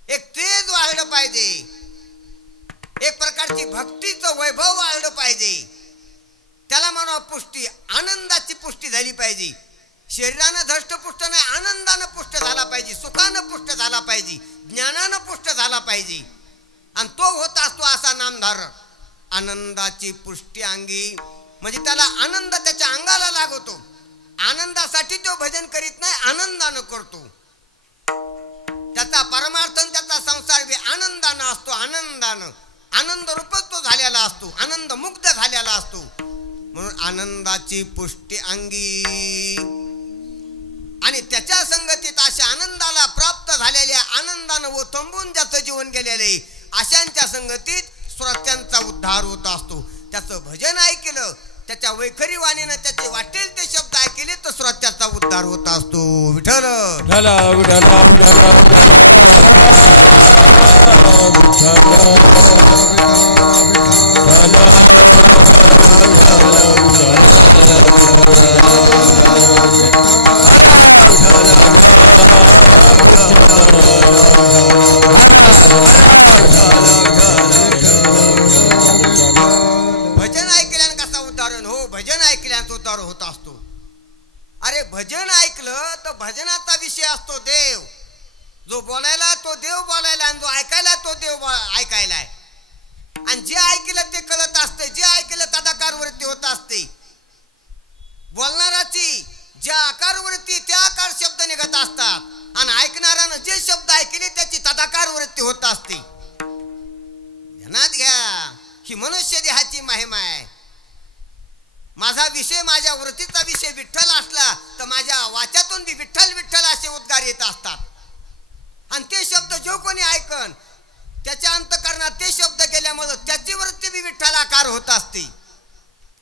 एक तेज वाढलं पाहिजे, एक प्रकारची भक्तीचं वैभव वाढलं पाहिजे. त्याला म्हणा पुष्टी, आनंदाची पुष्टी झाली पाहिजे. शरीरानं धष्टपुष्ट नाही, आनंदानं पुष्ट झाला पाहिजे, सुखानं पुष्ट झाला पाहिजे, ज्ञानानं पुष्ट झाला पाहिजे. आणि तो होत असतो असा नामधारक. आनंदाची पुष्टी अंगी म्हणजे त्याला आनंद त्याच्या अंगाला लागतो. आनंदासाठी तो भजन करीत नाही, आनंदानं करतो. त्याचा परमार्थ, त्याचा संसार बी आनंदानं असतो. आनंदानं, आनंद रूपच तो झालेला असतो, आनंद मुक्त झालेला असतो. म्हणून आनंदाची पुष्टी अंगी. आणि त्याच्या संगतीत अशा आनंदाला प्राप्त झालेल्या, आनंदानं ओथंबून ज्याचं जीवन गेलेले, अशांच्या संगतीत श्रोत्यांचा उद्धार होत असतो. त्याचं भजन ऐकलं, त्याच्या वैखरी वाणीनं त्याचे वाटेल ते शब्द ऐकले तर श्रोत्याचा उद्धार होत असतो. विठ्ठल भजन ऐकल्यानं कसा उद्धारण हो, भजन ऐकल्यानं उद्धार होत असतो. अरे भजन ऐकलं तर भजनाचा विषय असतो देव. जो बोलायला तो देव बोलायला, आणि जो ऐकायला तो देव ऐकायला. आणि जे ऐकलं ते कळत असते, जे ऐकलं तदाकार वृत्ती होत असते. बोलणाराची ज्या आकार वृत्ती त्या आकार शब्द निघत असतात, आणि ऐकणाऱ्यानं जे शब्द ऐकले त्याची तदाकार वृत्ती होत असते. ध्यानात घ्या, ही मनुष्य देहाची महिमा आहे. विषय माझ्या वृत्तीचा विषय विठ्ठल असला तर माझ्या वाच्यातून बी विठ्ठल विठ्ठल असे उद्गार येत असतात. आणि ते शब्द जो कोणी ऐकन त्याच्या अंतःकरणात ते शब्द गेल्यामुळे त्याची वृत्ती बी विठ्ठलाकार होत असते.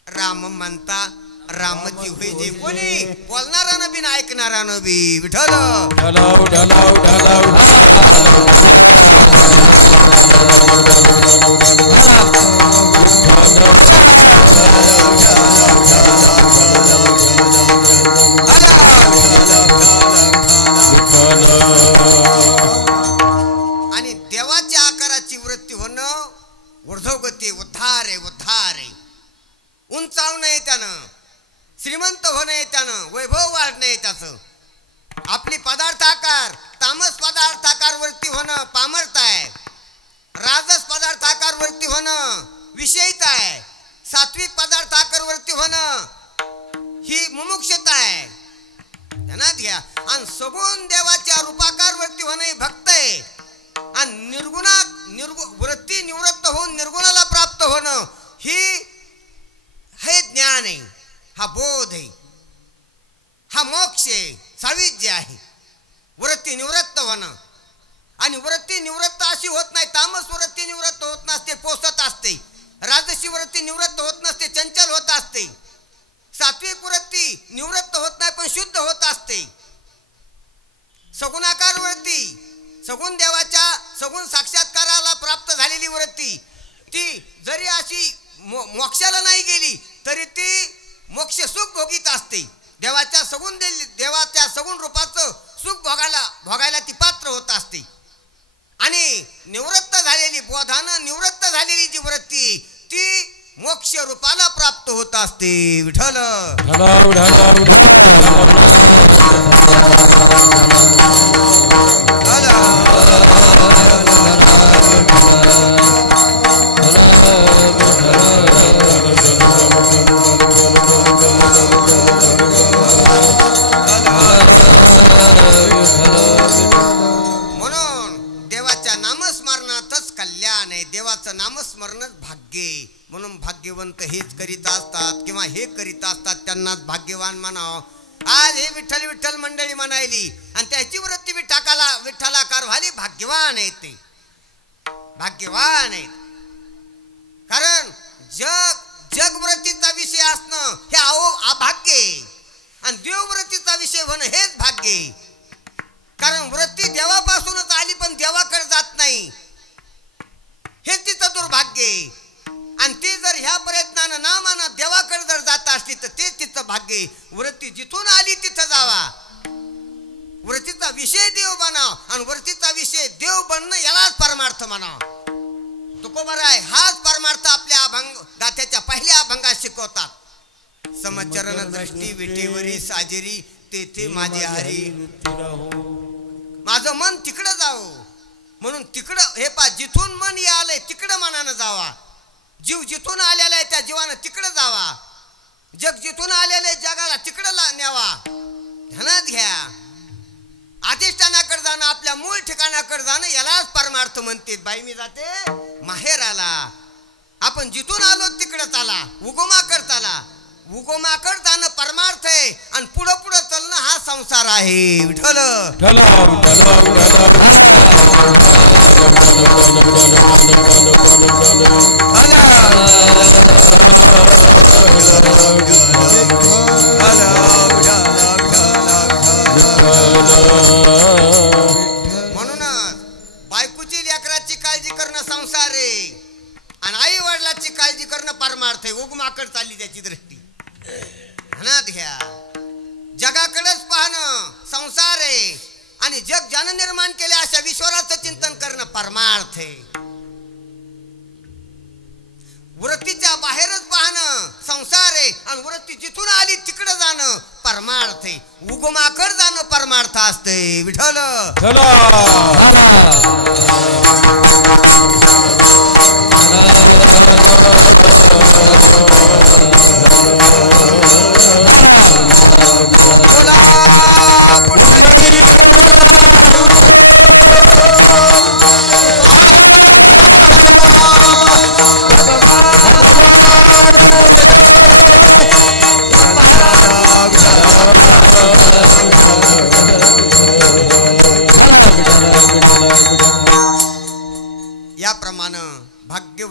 राम म्हणता रामची होई जे कोणी बोलणारा बी ऐकणारा बी विठ्ठल. ढलाव ढलाव ढलाव आणि देवाच्या आकाराची वृत्ती होणं ऊर्ध्वगती उद्धार आहे उद्धार आहे. उंचावणं आहे त्यानं, श्रीमंत होणं आहे त्यानं, वैभव वाढणं आहे त्याचं. आपली पदार्थ आकार तामस पदार्थ आकार वृत्ती होणं पामरता आहे. राजस पदार्थ आकार वृत्ती होणं विषयिता आहे. सात्विक पदार्थ आकार वृत्ती होणं ही मुमुक्षता आहे. ध्यानात घ्या. आणि सगुण देवाच्या रूपाकार वृत्ती होणं ही भक्त आहे. आणि वृत्ती निवृत्त होऊन निर्गुणाला प्राप्त होणं ही हे ज्ञान आहे, हा बोध आहे, हा मोक्ष आहे, साविज्य आहे. वृत्ती निवृत्त होणं आणि वृत्ती निवृत्त अशी होत नाही. तामस वृत्ती निवृत्त होत नसते, पोसत असते. राजसी वृत्ती निवृत्त होत नसते, चंचल होत असते. सात्विक वृत्ती निवृत्त होत नाही पण शुद्ध होत असते. सगुणाकार वृत्ती सगुण देवाच्या सगुण साक्षात्काराला प्राप्त झालेली वृत्ती ती जरी अशी मोक्षाला नाही गेली तरी ती मोक्ष सुख भोगीत असते. देवाच्या सगुण रूपाचं सुख भोगायला ती पात्र होत असते. आणि निवृत्त झालेली बोधानं निवृत्त झालेली जी वृत्ती ती मोक्ष रूपाला प्राप्त होत असते. विठ्ठल ढलाव ढलाव नामस्मरणच भाग्य. म्हणून भाग्यवंत हेच करीत असतात किंवा हे करीत असतात त्यांनाच भाग्यवान म्हणावं. आज हे विठ्ठल विठ्ठल मंडळी म्हणायली आणि त्याची वृत्ती विठ्ठलाकार व्हाली. भाग्यवान आहेत ते, भाग्यवान आहेत. कारण जगवृत्तीचा विषय असणं हे अभाग्य आहे आणि देववृत्तीचा विषय होणं हेच भाग्य आहे. कारण वृत्ती देवापासूनच आली पण देवाकडे जात नाही हे तिचं दुर्भाग्य आहे. आणि ती जर ह्या प्रयत्नानं नामानं देवाकडे जर जात असली तर ते तिचं भाग्य आहे. वृत्ती जिथून आली तिथं जावा. वृत्तीचा विषय देव बनाव आणि वृत्तीचा विषय देव बनणं यालाच परमार्थ म्हणाव. तुकोबर आहे हाच परमार्थ आपल्या अभंग गाथ्याच्या पहिल्या अभंगात शिकवतात. समचरण दृष्टी विटेवरी साजेरी तेथे माझे हरी. माझं मन तिकडं जावं म्हणून तिकडं हे पा जिथून मन आलंय तिकडं मनानं जावा. जीव जिथून आलेला आहे त्या जीवानं तिकडं जावा. जग जिथून आलेलं आहे जगाला तिकडं न्यावा. ध्यानात घ्या. अधिष्ठानाकडे जाणं आपल्या मूळ ठिकाणाकडे जाणं यालाच परमार्थ म्हणते. बाई मी जाते माहेराला. आपण जिथून आलो तिकडं चाला. उगमाकडे चाला. उगमाकडे जाणं परमार्थ आहे आणि पुढं पुढं चालणं हा संसार आहे. विठ्ठल ढलाव ढलाव ढलाव म्हणूनच बायकोची लेकराची काळजी करणं संसार आहे आणि आई वडिलाची काळजी करणं परमार्थ आहे. उगमाकडे चालली त्याची दृष्टी. ध्यानात घ्या. जगाकडेच पाहणं संसार आहे आणि जग ज्यानं निर्माण केले अशा विश्वाचं चिंतन करणं परमार्थ आहे. वृत्तीच्या बाहेरच पाहणं संसार आहे आणि वृत्ती जिथून आली तिकडे जाणं परमार्थ आहे. उगमाकडे जाणं परमार्थ असते. विठ्ठल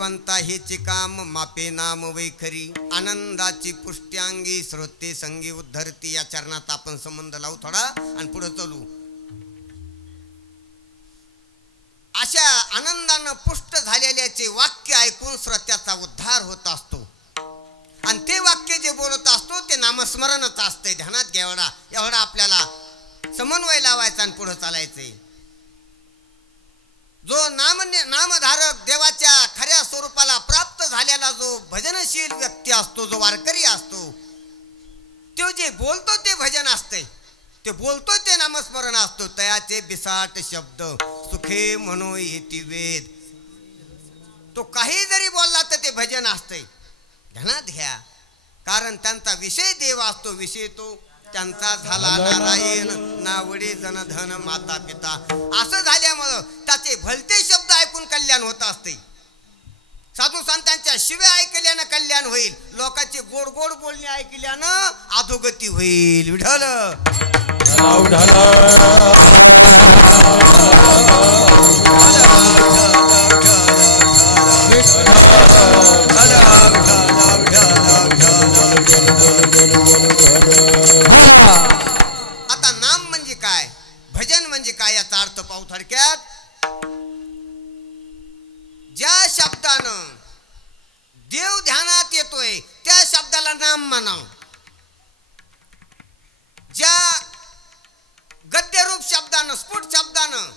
भगवंता हेचे काम मापे नाम वैखरी आनंदाची पुष्ट्यांगी श्रोते संगी उद्धरती. या चरणात आपण संबंध लावू थोडा आणि पुढे चलू. अशा आनंदानं पुष्ट झालेल्याचे वाक्य ऐकून श्रोत्याचा उद्धार होत असतो आणि ते वाक्य जे बोलत असतो ते नामस्मरणच असते. ध्यानात घ्या. एवढा आपल्याला समन्वय लावायचा आणि पुढे चालायचे. जो नामधारक देवाच्या खऱ्या स्वरूपाला प्राप्त झालेला जो भजनशील व्यक्ती असतो, जो वारकरी असतो, तो जे बोलतो ते भजन असते. ते बोलतो ते नामस्मरण असतो. तयाचे बिसाट शब्द सुखे म्हणो येती वेद. तो काही जरी बोलला तर ते भजन असते. ध्यानात घ्या. कारण त्यांचा विषय देव असतो. विषय तो त्यांचा झाला नारायण नावडे जनधन माता पिता. असं झाल्यामुळं त्याचे भलते शब्द ऐकून कल्याण होत असते. साधू संतांच्या शिव्या ऐकल्यानं कल्याण होईल. लोकांचे गोड गोड बोलणे ऐकल्यानं अधोगती होईल. विठ्ठल आता नाम म्हणजे काय, भजन म्हणजे काय याचा अर्थ पाहू थोडक्यात. ज्या शब्दानं देव ध्यानात येतोय त्या शब्दाला नाम म्हणाव. ज्या गद्यरूप शब्दानं, स्फुट शब्दानं,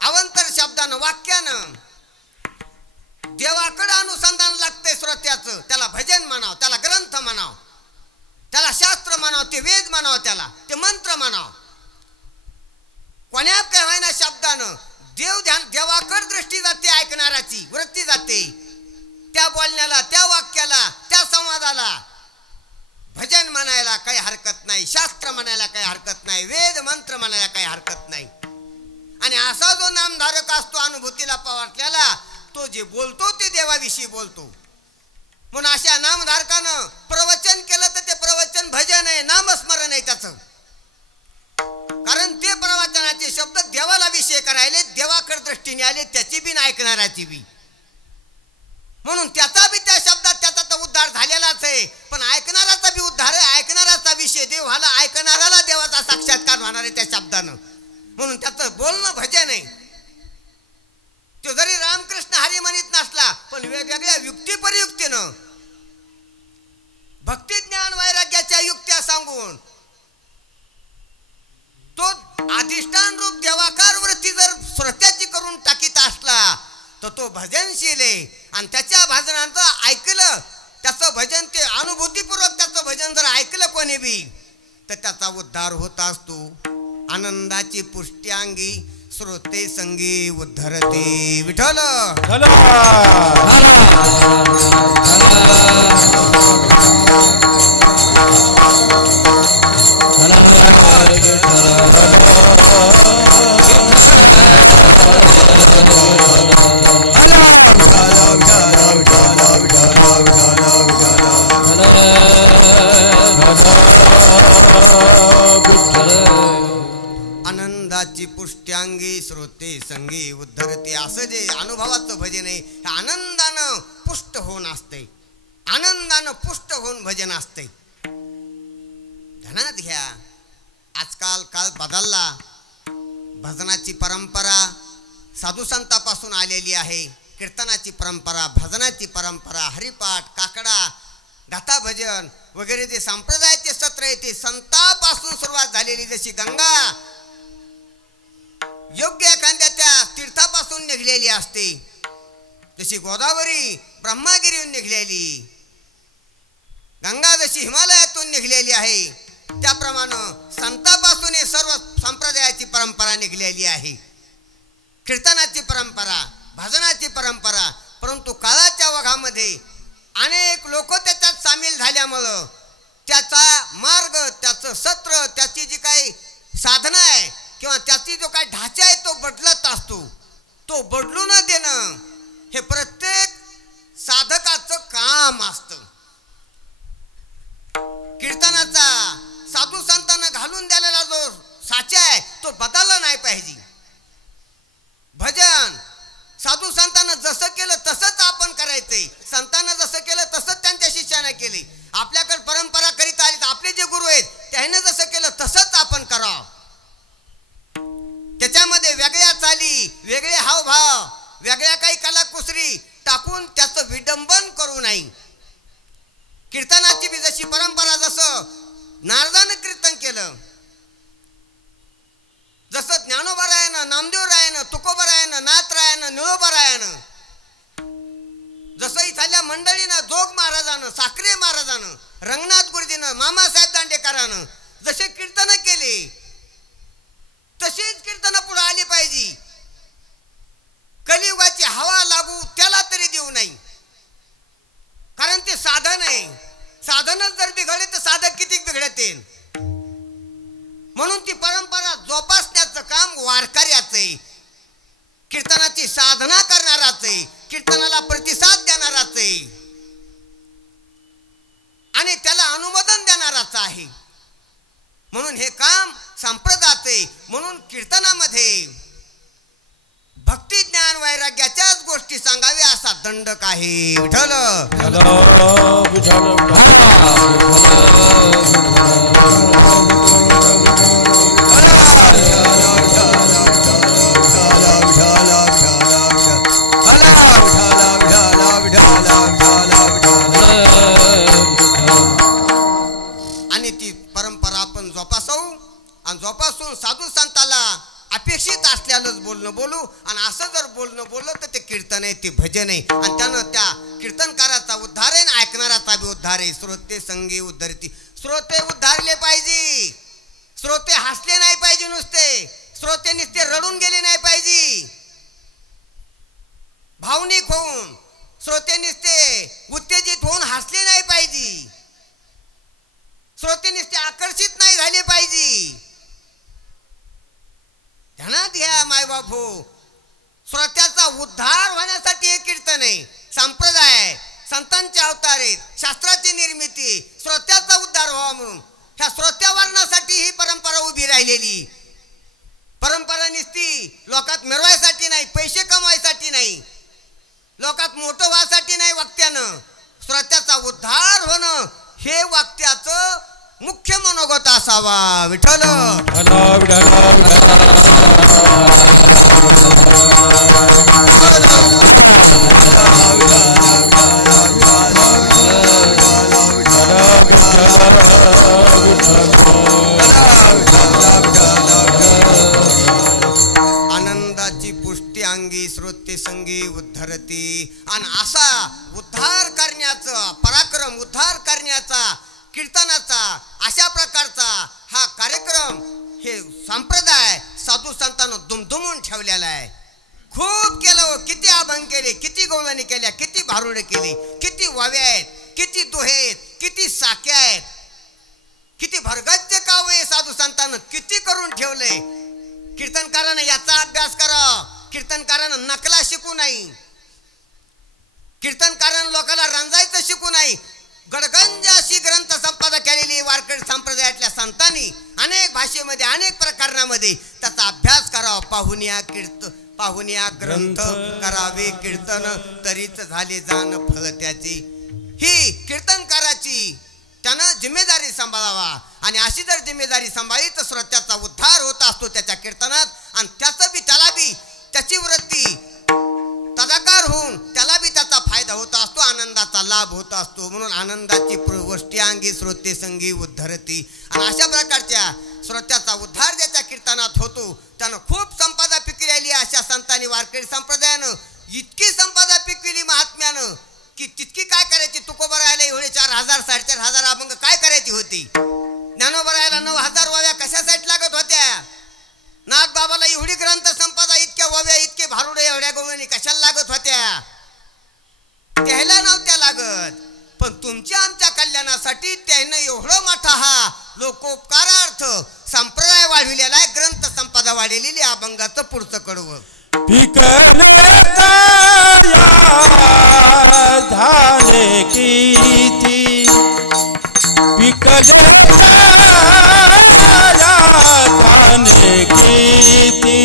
अवंतर शब्दानं, वाक्यानं देवाकडे अनुसंधान लागतंय श्रोत्याचं, त्याला भजन म्हणाव, त्याला ग्रंथ म्हणाव, त्याला शास्त्र म्हणाव, ते वेद म्हणाव, त्याला ते मंत्र म्हणाव. कोण्या काय होईना शब्दानं देवाकडे दृष्टी जाते, ऐकणाराची वृत्ती जाते. त्या बोलण्याला, त्या वाक्याला, त्या संवादाला भजन म्हणायला काही हरकत नाही, शास्त्र म्हणायला काही हरकत नाही, वेद मंत्र म्हणायला काही हरकत नाही. आणि असा जो नामधारक असतो अनुभूतीला पावटलेला, तो जे बोलतो ते देवाविषयी बोलतो. म्हणून अशा नामधारकानं प्रवचन केलं तर ते प्रवचन भजन आहे, नामस्मरण आहे त्याचं. कारण ते प्रवचनाचे शब्द देवाला विषय करायले, देवाकडे दृष्टीने आले, त्याची बी ऐकणाराची बी. म्हणून त्याचा बी त्या शब्दात त्याचा तर उद्धार झालेलाच आहे. पण ऐकणाराचा बी उद्धार आहे. ऐकणाराचा विषय देव व्हायला, ऐकणाराला देवाचा साक्षात्कार होणार आहे त्या शब्दानं. म्हणून त्याचं बोलणं भजन आहे. तो जरी रामकृष्ण हरी म्हणत नसला पण वेगवेगळ्या युक्तिपरयुक्तीनं भक्ती ज्ञान वैराग्याच्या युक्त्या सांगून तो अधिष्ठान रूप देवाकार वृत्ती जर श्रोत्याची करून टाकीत असला तर तो भजनशील आहे. आणि त्याच्या भजनाचं ऐकलं, त्याचं भजन ते अनुभूतीपूर्वक त्याचं भजन जर ऐकलं कोणी बी तर त्याचा उद्धार होत असतो. आनंदाची पुष्ट्यांगी श्रोते संगी उद्धरते. विठ्ठल आनंदाची पुष्ट्यांगी श्रोते संगी उद्धरते. असं जे अनुभवाचं भजन आहे हे आनंदानं पुष्ट होऊन असते. आनंदानं पुष्ट होऊन भजन असते. ध्यानात घ्या. आजकाल काळ बदलला. भजनाची परंपरा साधू संतापासून आलेली आहे. कीर्तनाची परंपरा, भजनाची परंपरा, हरिपाठ, काकडा, गाथा भजन वगैरे जे संप्रदायाचे सत्र आहे ते संतापासून सुरुवात झालेली. जशी गंगा योग्य एखाद्या त्या तीर्थापासून निघलेली असते, जशी गोदावरी ब्रह्मागिरीहून निघलेली, गंगा जशी हिमालयातून निघलेली आहे, त्याप्रमाणे संतापासून हे सर्व संप्रदायाची परंपरा निघलेली आहे. कीर्तनाची परंपरा, भजनाची परंपरा. परंतु काळाच्या ओघामध्ये अनेक लोक त्याच्यात सामील झाल्यामुळं त्याचा मार्ग, त्याचं सत्र, त्याची जी काही साधना आहे किंवा त्याची जो काही ढाचा आहे तो बदलत असतो. तो बदलू न देणं हे प्रत्येक साधकाचं काम असतं. कीर्तनाचा साधू संतांना घालून दिलेला जो साचा आहे तो बदलला नाही पाहिजे. भजन साधू संतांना जसं केलं तसंच आपण करायचंय. संतांना जसं केलं तसंच त्यांच्या शिष्याने केले. आपल्याकडे परंपरा करीत आली, आपले जे गुरु आहेत त्याने जसं केलं तसंच आपण करावं. त्याच्यामध्ये वेगळ्या चाली, वेगळे हावभाव, वेगळ्या काही कलाकुसरी टाकून त्याचं विडंबन करू नये. कीर्तनाची बी जशी परंपरा, जसं नारदानं कीर्तन केलं, जसं ज्ञानोबरायानं, नामदेवरायानं, तुकोबरायानं, नाथरायानं, निळोबरायानं, जसं इथल्या मंडळीनं, जोग महाराजानं, साखरे महाराजानं, रंगनाथ गुरुजीनं, मामासाहेब दांडेकरानं जसे कीर्तन केले तशीच कीर्तन पुढे आली पाहिजे. कलियुगाची हवा लागू त्याला तरी देऊ नाही, कारण ते साधन आहे. साधनच जर बिघडले तर साधक किती बिघडते. म्हणून ती परंपरा जोपासण्याचं काम वारकऱ्याचं आहे. कीर्तनाची साधना करणाराच आहे, कीर्तनाला प्रतिसाद देणाराच आहे आणि त्याला अनुमोदन देणाराच आहे. म्हणून हे काम संप्रदायाचं आहे. म्हणून कीर्तनामध्ये भक्ती, ज्ञान, वैराग्याच्याच गोष्टी सांगाव्या असा दंडक आहे. विठ्ठल आणि ती परंपरा आपण जोपासू आणि जोपासून साधू संताला अपेक्षित असल्यालाच बोलणं बोलू. आणि असं जर बोलणं बोललं तर ते कीर्तन आहे, ते भजन आहे. आणि त्यानं त्या कीर्तनकाराचा उद्धार आहे आणि ऐकणाराचा बी उद्धार आहे. श्रोते संगी उद्धरती. श्रोते उद्धारले पाहिजे. श्रोते हसले नाही पाहिजे नुसते. श्रोते नुसते रडून गेले नाही पाहिजे भावनिक होऊन. श्रोते नुसते उत्तेजित होऊन हसले नाही पाहिजे. श्रोते नुसते आकर्षित नाही झाले पाहिजे. ध्यानात घ्या मायबापू, श्रोत्याचा उद्धार होण्यासाठी हे कीर्तन आहे. संप्रदाय, संतांचे अवतार आहेत, शास्त्राची निर्मिती, श्रोत्याचा उद्धार व्हावा म्हणून ह्या श्रोत्यावरणासाठी ही परंपरा उभी राहिलेली. परंपरा निसती लोकात मिरवायसाठी नाही, पैसे कमवायसाठी नाही, लोकात मोठं व्हायसाठी नाही. वक्त्यानं श्रोत्याचा उद्धार होणं हे वक्त्याचं मुख्य मनोगत असावा. विठ्ठल आनंदाची पुष्टी अंगी श्रोते संगी उद्धरती. आणि असा उद्धार करण्याचा पराक्रम, उद्धार करण्याचा कीर्तनाचा अशा प्रकारचा हा कार्यक्रम, हे संप्रदाय साधू संतांनं दुमदुमून ठेवलेला आहे. खूप केलं, किती अभंग केले, किती गवळणी केल्या, किती भारुडे केले, किती वाव्या आहेत, किती दोहे आहेत, किती साक्या आहेत, किती भरगच्च काव्य साधू संतांनं किती करून ठेवले. कीर्तनकारानं याचा अभ्यास करा. कीर्तनकारानं नकला शिकू नाही. कीर्तनकारानं लोकांना रंजायचं शिकू नाही. गडगंज अशी ग्रंथ संपदा केलेली वारकरी संप्रदायातल्या संतांनी अनेक भाषेमध्ये, अनेक प्रकरणामध्ये त्याचा अभ्यास करावा. पाहुनिया ग्रंथ करावे कीर्तन, तरीच झाले जाण फळ त्याची. ही कीर्तनकाराची त्यानं जिम्मेदारी सांभाळावा. आणि अशी जर जिम्मेदारी सांभाळली तर श्रोत्याचा उद्धार होत असतो त्याच्या कीर्तनात. आणि त्याचं बी, त्याला बी त्याची वृत्ती तदाकार होऊन त्याला बी त्याचा फायदा होत असतो, आनंदाचा लाभ होत असतो. म्हणून आनंदाची गोष्टी अंगी श्रोते संगी उद्धरती. आणि अशा प्रकारच्या श्रोत्याचा उद्धार ज्याच्या कीर्तनात होतो त्यानं खूप संपदा पिकविली. अशा संतांनी वारकरी संप्रदायानं इतकी संपदा पिकविली महात्म्यानं की तितकी काय करायची. तुकोबरायाला एवढे 4,000 4,500 अभंग काय करायची होती. ज्ञानोबरायाला 9,000 वाव्या कशासाठी लागत होत्या. नाथ बाबाला एवढी ग्रंथ संपदा, इतक्या वाव्या, इतके भारुडे, एवढ्या गवळणी कशाला लागत होत्या. त्याला नव्हत्या लागत. पण तुमच्या आमच्या कल्याणासाठी त्यानं एवढं मोठा हा लोकोपकारार्थ संप्रदाय वाढविलेला आहे. ग्रंथ संपदा वाढलेली अभंगाचं पुढचं कडवं झाले किती पिकले झाले किती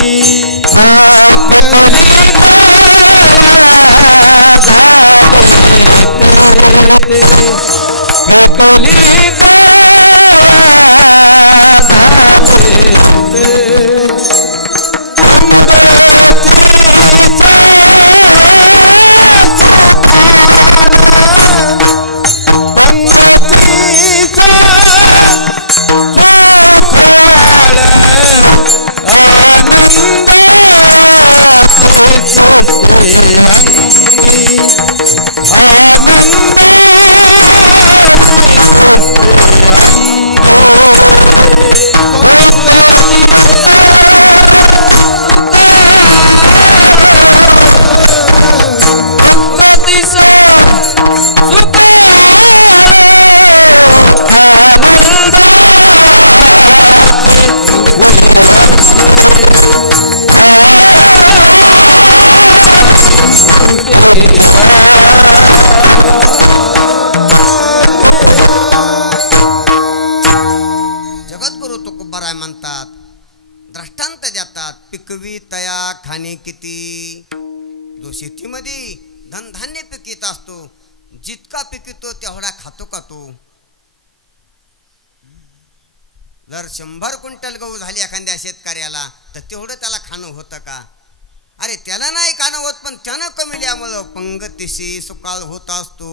म्हणतात, दृष्टांत देतात. पिकवी तया खाणे किती. जो शेतीमध्ये धनधान्य पिकीत असतो, जितका पिकितो तेवढा खातो का तो. जर 100 क्विंटल गहू झाली एखाद्या शेतकऱ्याला तर तेवढं त्याला खाणं होतं का. अरे त्याला नाही खाणं होत, पण त्यानं कमिल्यामुळं पंगतीशी सुकाळ होत असतो.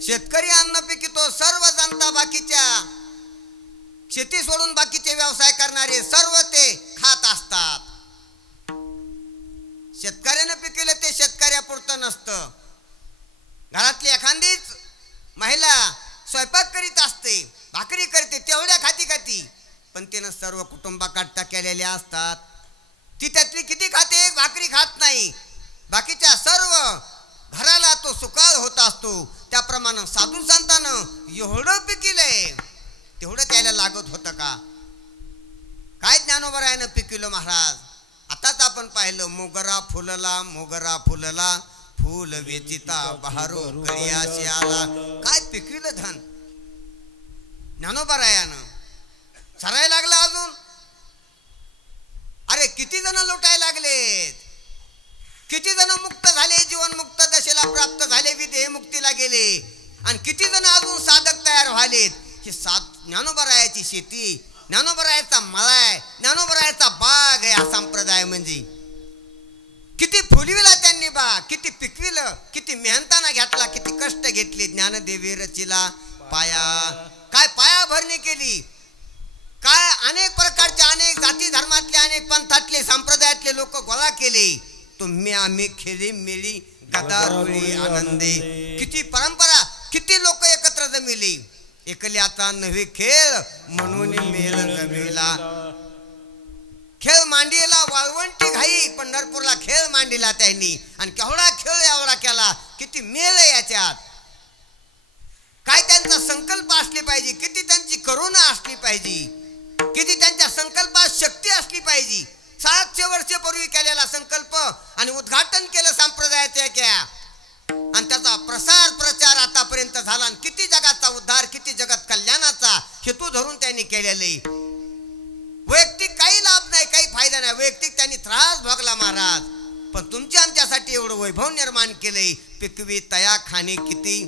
शेतकरी अन्न पिकितो, सर्व जनता बाकीच्या शेती सोडून बाकीचे व्यवसाय करणारे सर्व ते खात असतात. शेतकऱ्यानं पिकवलं ते शेतकऱ्यापुरतं नसतं. घरातली एखादीच महिला स्वयंपाक करीत असते, भाकरी करते, तेवढ्या खाती पण तिनं सर्व कुटुंबाकरता केलेल्या असतात. ती त्यातली किती खाते, एक भाकरी खात नाही. बाकीच्या सर्व घराला तो सुकाळ होत असतो. त्याप्रमाणे साधू संतानं एवढं पिकिलंय तेवढं त्याला लागत होतं का. काय ज्ञानोबरायानं पिकिलं महाराज. आताच आपण पाहिलं, मोगरा फुलला फूल वेचिता बहारो कळियाशी आला. काय पिकिलं धन ज्ञानोबरायानं. सरायला लागला अजून. अरे किती जण लुटायला लागलेत, किती जण मुक्त झाले, जीवनमुक्त दशेला प्राप्त झाले, विदेह मुक्तीला गेले, आणि किती जण अजून साधक तयार व्हालेत. हे ज्ञानोबरायाची शेती, ज्ञानोबरायाचा मळा आहे, ज्ञानोबरायाचा बाग आहे. हा संप्रदाय म्हणजे किती फुलविला त्यांनी बाग, किती पिकविलं, किती मेहनताना घेतला, किती कष्ट घेतले. ज्ञानदेवी रचिला पाया. काय पाया भरणी केली, काय अनेक प्रकारच्या, अनेक जाती धर्मातले, अनेक पंथातले, संप्रदायातले लोक गोळा केले. तुम्ही आम्ही खेळी मिळी गदारोळी आनंदे. किती परंपरा, किती लोक एकत्र जमिली. एकल्याचा नव्हे खेळ म्हणून मेल जमिला. खेळ मांडीला वाळवंटी घाई, पंढरपूरला खेळ मांडीला त्यांनी, आणि केवढा खेळ एवढा केला. किती मेल याच्यात. काय त्यांचा संकल्प असली पाहिजे, किती त्यांची करुणा असली पाहिजे, किती त्यांच्या संकल्पात शक्ती असली पाहिजे. 700 वर्षापूर्वी केलेला संकल्प आणि उद्घाटन केलं संप्रदायाच्या क्या, आणि त्याचा प्रचार आतापर्यंत झाला. आणि किती जगाचा उद्धार, किती जगत कल्याणाचा हेतू धरून त्यांनी केलेले. वैयक्तिक काही लाभ नाही, काही फायदा नाही. वैयक्तिक त्यांनी त्रास भोगला महाराज, पण तुमच्या आमच्यासाठी एवढं वैभव निर्माण केलंय. पिकवी तया खाणे किती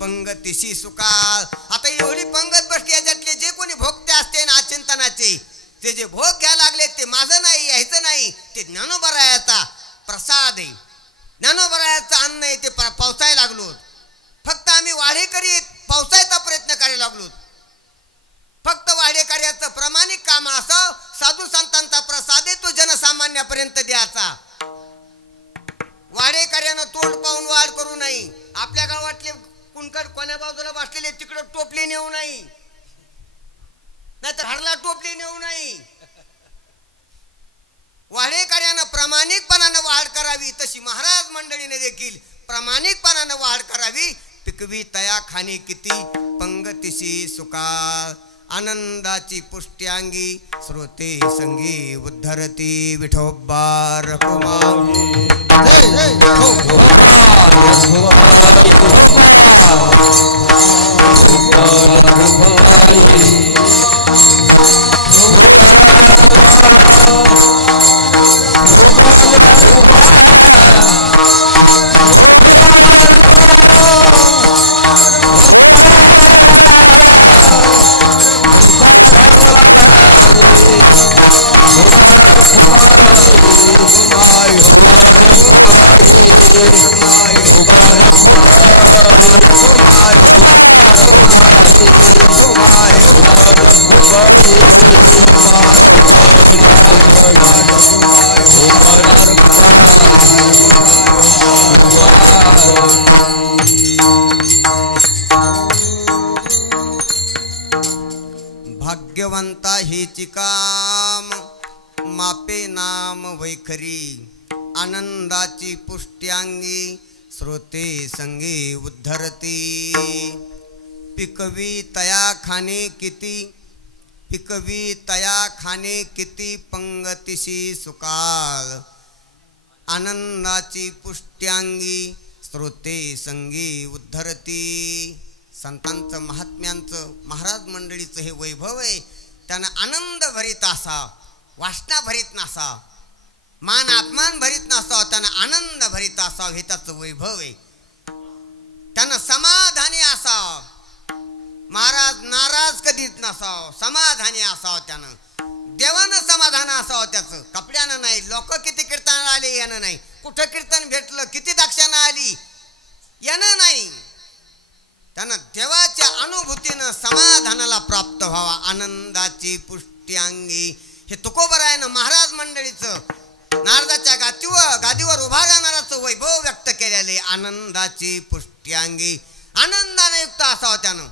पंगतीशी सुकाळ. आता एवढी पंगत बसली, याच्यातले जे कोणी भोगते असते ना चिंतनाचे, ते जे भोग घ्यायला लागले ते माझं नाही, यायचं नाही, ते ज्ञानोबरायाचा प्रसाद आहे, ज्ञानोबरायाचं अन्न आहे. ते पावसायला लागलो. फक्त आम्ही वाढेकरी पावसायचा प्रयत्न करायला लागलो. फक्त वाढेकऱ्याचं प्रामाणिक काम असं, साधू संतांचा प्रसाद आहे तो जनसामान्यापर्यंत द्यायचा. वाढेकऱ्यानं तोंड पाहून वाढ करू नये. आपल्या गावातले कुणकड कोण्या बाजूला बसलेले तिकडे टोपली नेऊ नाही, नाहीतर हरला टोपली नेऊ नाही. वाढेकऱ्यानं प्रामाणिकपणानं वाढ करावी, तशी महाराज मंडळीने देखील प्रामाणिकपणानं वाढ करावी. पिकवी तया खाणे किती पंगतीशी सुकाळ. आनंदाची पुष्ट्यांगी श्रोते संगी उद्धरती. विठोबा रखुमाई. भाग्यवंता हेची काम मापे नाम वैखरी. आनंदाची पुष्ट्यांगी श्रोते संगी उद्धरती. पिकवी तया खाणे किती, पिकवी तया खाणे किती पंगतीशी सुकाळ. आनंदाची पुष्ट्यांगी श्रोते संगी उद्धरती. संतांचं महात्म्यांचं महाराज मंडळीचं हे वैभव आहे. त्यानं आनंद भरीत असाव, वासना भरीत नसाव, मान अपमान भरीत नसाव, त्यानं आनंद भरीत असाव. हे त्याचं वैभव आहे. त्यानं समाधानी असाव. महाराज नाराज कधीच नसाव, समाधानी असाव. त्यानं देवानं समाधान असावं त्याचं, कपड्यानं नाही. लोक किती कीर्तन आले यानं नाही, कुठं कीर्तन भेटलं, किती दक्षिणा आली यानं नाही. त्यानं देवाच्या अनुभूतीनं समाधानाला प्राप्त व्हावा. आनंदाची पुष्टी अंगी. हे तुकोबरायनं महाराज मंडळीचं नारदाच्या गादीवर उभा राहणाराचं वैभव व्यक्त केलेले. आनंदाची पुष्टी अंगी. आनंदाने युक्त असावं त्यानं.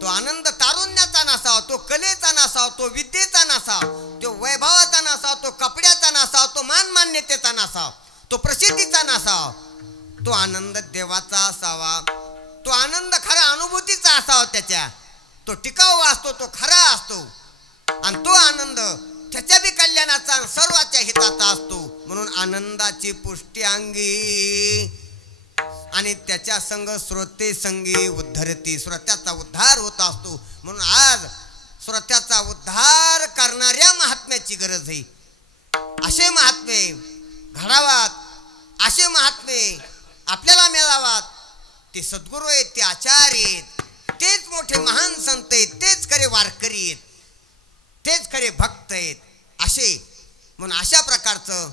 तो आनंद तारुण्याचा नसावा, तो कलेचा नसावा, तो विद्येचा नसावा, तो वैभवाचा नसावा, तो कपड्याचा नसावा, तो मान मान्यतेचा नसावा, तो प्रसिद्धीचा नसावा. तो आनंद देवाचा असावा. तो आनंद खरा अनुभूतीचा असावा त्याच्या. तो टिकाऊ असतो, तो खरा असतो. आणि तो आनंद त्याच्या बी कल्याणाचा, सर्वाच्या हिताचा असतो. म्हणून आनंदाची पुष्टी अंगी. आणि त्याच्या संग श्रोते संगी उद्धरती. श्रोत्याचा उद्धार होत असतो. म्हणून आज श्रोत्याचा उद्धार करणाऱ्या महात्म्याची गरज आहे. असे महात्मे घडावात, असे महात्मे आपल्याला मिळावात. ते सद्गुरू आहेत, ते आचार्य आहेत, तेच मोठे महान संत आहेत, तेच खरे वारकरी आहेत, तेच खरे भक्त आहेत. असे म्हणून अशा प्रकारचं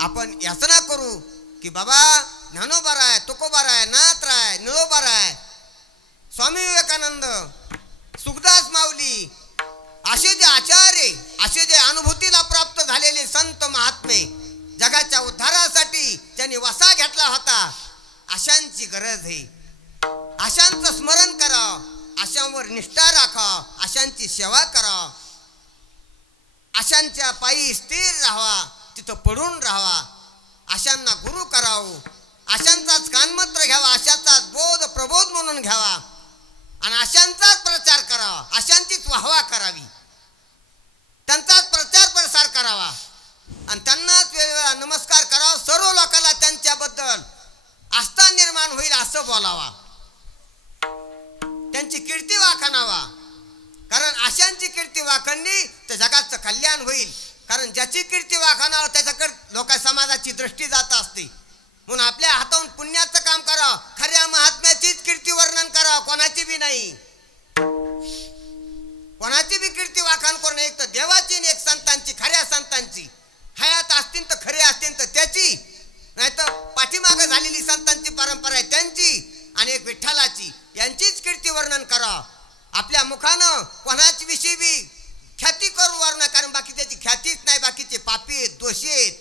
आपण याचना करू की बाबा ज्ञानोबाराय, तुकोबाराय, नाथराय, निळोबाराय, स्वामी विवेकानंद, सुखदास माऊली, असे जे आचार्य, असे जे अनुभूतीला प्राप्त झालेले संत महात्मे, जगाच्या उद्धारासाठी ज्यांनी वसा घेतला होता, अशांची गरज आहे. अशांचं स्मरण करावं, अशांवर निष्ठा राखावं, अशांची सेवा करावं, अशांच्या पायी स्थिर राहावा, तिथं पडून राहावा, अशांना गुरु करावं, अशांचाच कानमंत्र घ्यावा, अशाचाच बोध प्रबोध म्हणून घ्यावा आणि अशांचाच प्रचार करावा, अशांचीच वाहवा करावी, त्यांचाच प्रचार प्रसार करावा आणि त्यांनाच वेळोवेळा नमस्कार करावा. सर्व लोकांना त्यांच्याबद्दल आस्था निर्माण होईल असं बोलावा, त्यांची कीर्ती वाखाणावा. कारण अशांची कीर्ती वाखणली तर जगाचं कल्याण होईल. कारण ज्याची कीर्ती वाखाणावं त्याच्याकडे लोक समाजाची दृष्टी जात असते. म्हणून आपल्या हातातून पुण्याचं काम करावं, खऱ्या महात्म्याचीच कीर्ती वर्णन करावं, कोणाची बी नाही. कोणाची बी कीर्ती वाखाण करून, एक तर देवाची आणि एक संतांची, खऱ्या संतांची. हयात असतील तर खरे असतील तर त्याची, नाही तर पाठीमागं झालेली संतांची परंपरा आहे त्यांची, आणि एक विठ्ठलाची, यांचीच कीर्ती वर्णन करावं. आपल्या मुखानं कोणाची विषयी बी ख्याती करू वर्ण, कारण बाकी त्याची ख्यातीच नाही. बाकीचे पापी आहेत, दोषी आहेत,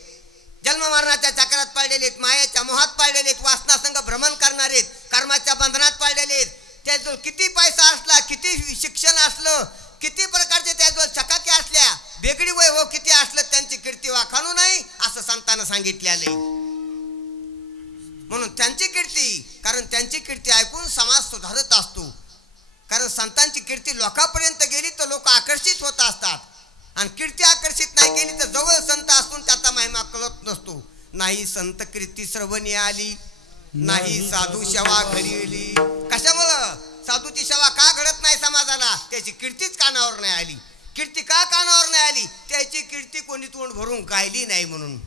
जन्म मरणाच्या चक्रात पाळलेले आहेत, मायाच्या मोहात पाळलेले आहेत, वासनासंग भ्रमण करणारे आहेत, कर्माच्या बंधनात पाळलेले आहेत. त्याजवळ किती पैसा असला, किती शिक्षण असलं, किती प्रकारचे त्याजवळ चकात्या असल्या, वेगळी वैभव किती असलं, त्यांची कीर्ती वाखाणू नाही असं संतांना सांगितलेले. म्हणून त्यांची कीर्ती, कारण त्यांची कीर्ती ऐकून समाज सुधारत असतो. कारण संतांची कीर्ती लोकांपर्यंत गेली तर लोक आकर्षित होत असतात, आणि कीर्ती आकर्षित नाही केली तर जवळ संत असून त्याचा महिमा कळत नसतो. नाही संत कीर्ती श्रवणी आली, नाही साधू सेवा घरी आली. कशामुळं? साधूची सेवा का घडत नाही समाजाला? त्याची कीर्तीच कानावर नाही आली. कीर्ती का कानावर नाही आली? त्याची कीर्ती कोणी तोंड भरून गायली नाही म्हणून.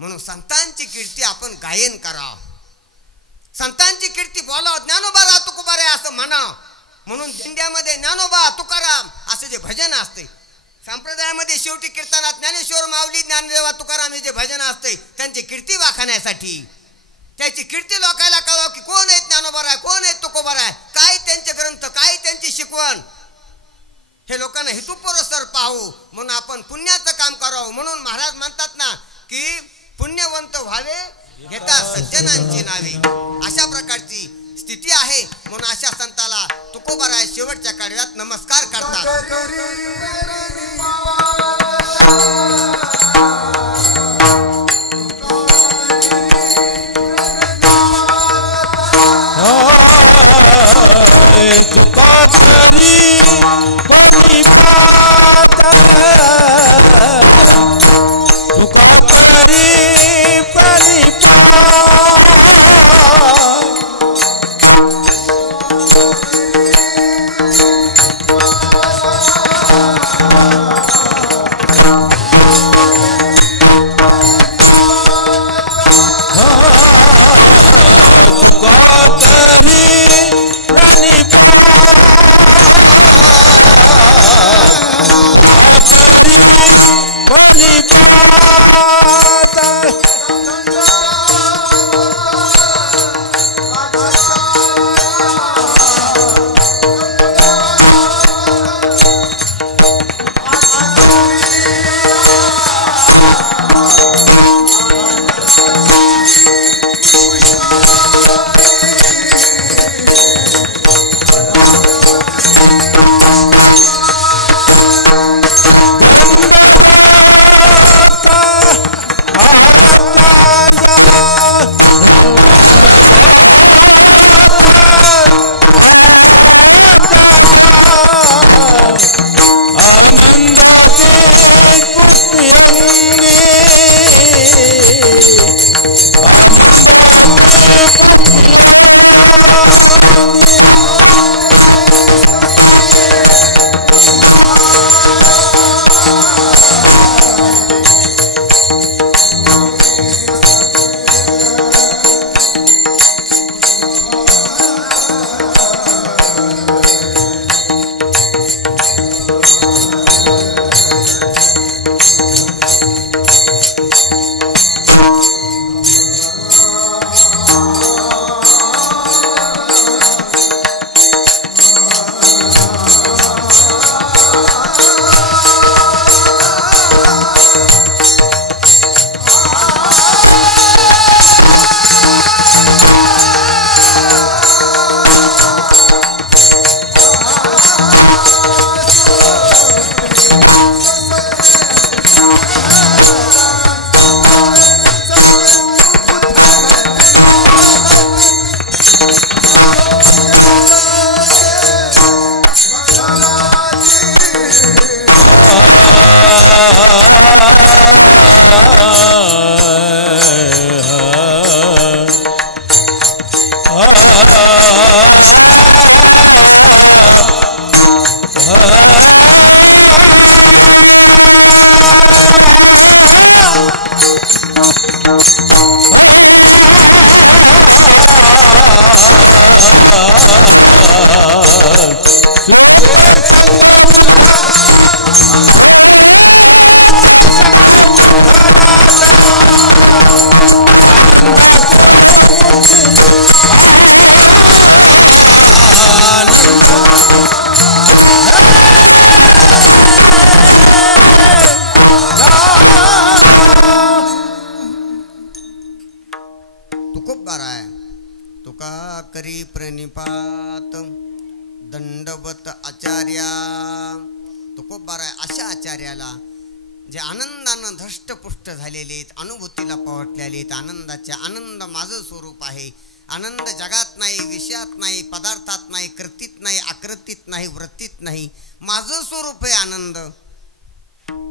म्हणून संतांची कीर्ती आपण गायन करावं, संतांची कीर्ती बोलावं. ज्ञानोबा तुकोबा रे असं म्हणावं. म्हणून दिंड्यामध्ये ज्ञानोबा तुकाराम असं जे भजन असते, संप्रदायामध्ये शेवटी कीर्तनात ज्ञानेश्वर माऊली ज्ञानदेवा तुकाराम हे जे भजन असते त्यांची कीर्ती वाखाण्यासाठी, त्याची कीर्ती लोकांना कळावं की कोण आहेत ज्ञानोबा, कोण आहेत तुकोबा, काय त्यांचे ग्रंथ, काय त्यांची शिकवण, हे लोकांना हेतुपुरस्सर पाहू. म्हणून आपण पुण्याचं काम करावं. म्हणून महाराज म्हणतात ना की पुण्यवंत व्हावे घेता सज्जनांची नावे. अशा प्रकारची स्थिती आहे. म्हणून अशा संताला तुकोबाराय शेवटच्या कडव्यात नमस्कार करतात. तुकोबार आहे. तुका करी प्रणिपात दंडवत आचार्या. तुकोबार आहे अशा आचार्याला जे आनंदानं धष्टपुष्ट झालेले आहेत, अनुभूतीला पोहोचलेले आहेत. आनंदाचे आनंद माझं स्वरूप आहे. आनंद जगात नाही, विषयात नाही, पदार्थात नाही, कृतीत नाही, आकृतीत नाही, वृत्तीत नाही, माझं स्वरूप आहे आनंद.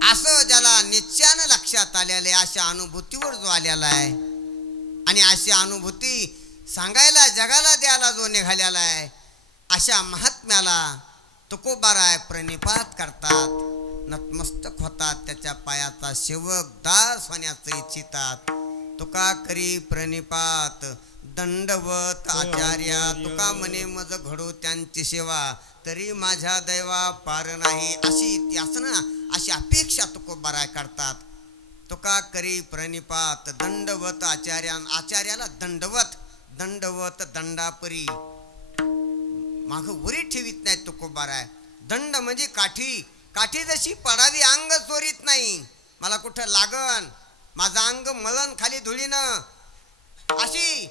असं ज्याला निश्चयानं लक्षात आलेलं आहे, अशा अनुभूतीवर जो आलेला आहे आणि अशी अनुभूती सांगायला जगाला द्यायला जो निघालेला आहे, अशा महात्म्याला तुकोबाराय प्रणिपात करतात, नतमस्तक होतात, त्याच्या पायाचा सेवक दास होण्याचं इच्छितात. तुका करी प्रणिपात दंडवत आचार्या. तुका म्हणे मज घडो त्यांची सेवा, तरी माझ्या दैवा पार नाही. अशी यासना, अशी अपेक्षा तुकोबाराय करतात. तुका करी प्रणिपात दंडवत आचार्या. आचार्याला दंडवत, दंडवत दंडापरी, माग उरी ठेवीत नाही तुकोबाराय. दंड म्हणजे काठी. काठी जशी पडावी अंग चोरीत नाही, मला कुठं लागन, माझं अंग मळण खाली धुळीनं, अशी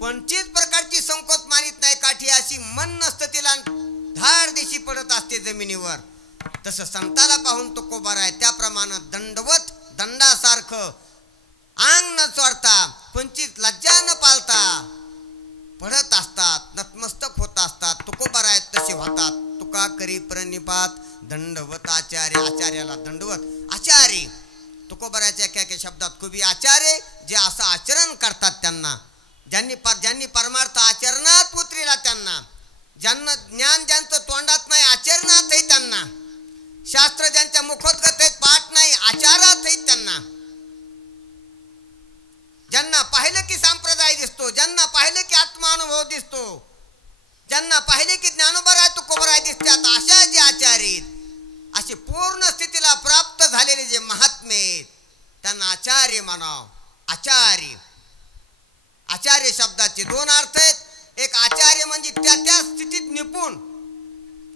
कोणतीच प्रकारची संकोच मानित नाही काठी. अशी मन नसतं तिला, धार दिशी पडत असते जमिनीवर. तसं संताला पाहून तुकोबाराय त्याप्रमाणे दंडवत, दंडासारखं अंग न चोरता, कोणतीच लज्जा न पालता पडत असतात, नतमस्तक होत असतात. तुकोबाराय तसे होतात. तुका करी प्रणिपात दंडवत आचार्य. आचार्याला दंडवत आचार्य. तुकोबारायच्या एका शब्दात खूप आचार्य जे असं आचरण करतात त्यांना, ज्यांनी परमार्थ आचरणात उतरिला त्यांना, ज्यांना ज्ञान ज्यांचं तोंडात नाही आचरणात आहे त्यांना, शास्त्र ज्यांच्या मुखोद्गत आहेत पाठ नाही आचारात आहेत त्यांना, ज्यांना पाहिलं की संप्रदाय दिसतो, ज्यांना पाहिलं की आत्मानुभव दिसतो, ज्यांना पाहिले की ज्ञानोबराय तुकोबाराय दिसतात, अशा जे आचार्य, असे पूर्ण स्थितीला प्राप्त झालेले जे महात्मे त्यांना आचार्य म्हणाव. आचार्य. आचार्य शब्दाचे दोन अर्थ आहेत. एक आचार्य म्हणजे त्या त्या स्थितीत निपुण,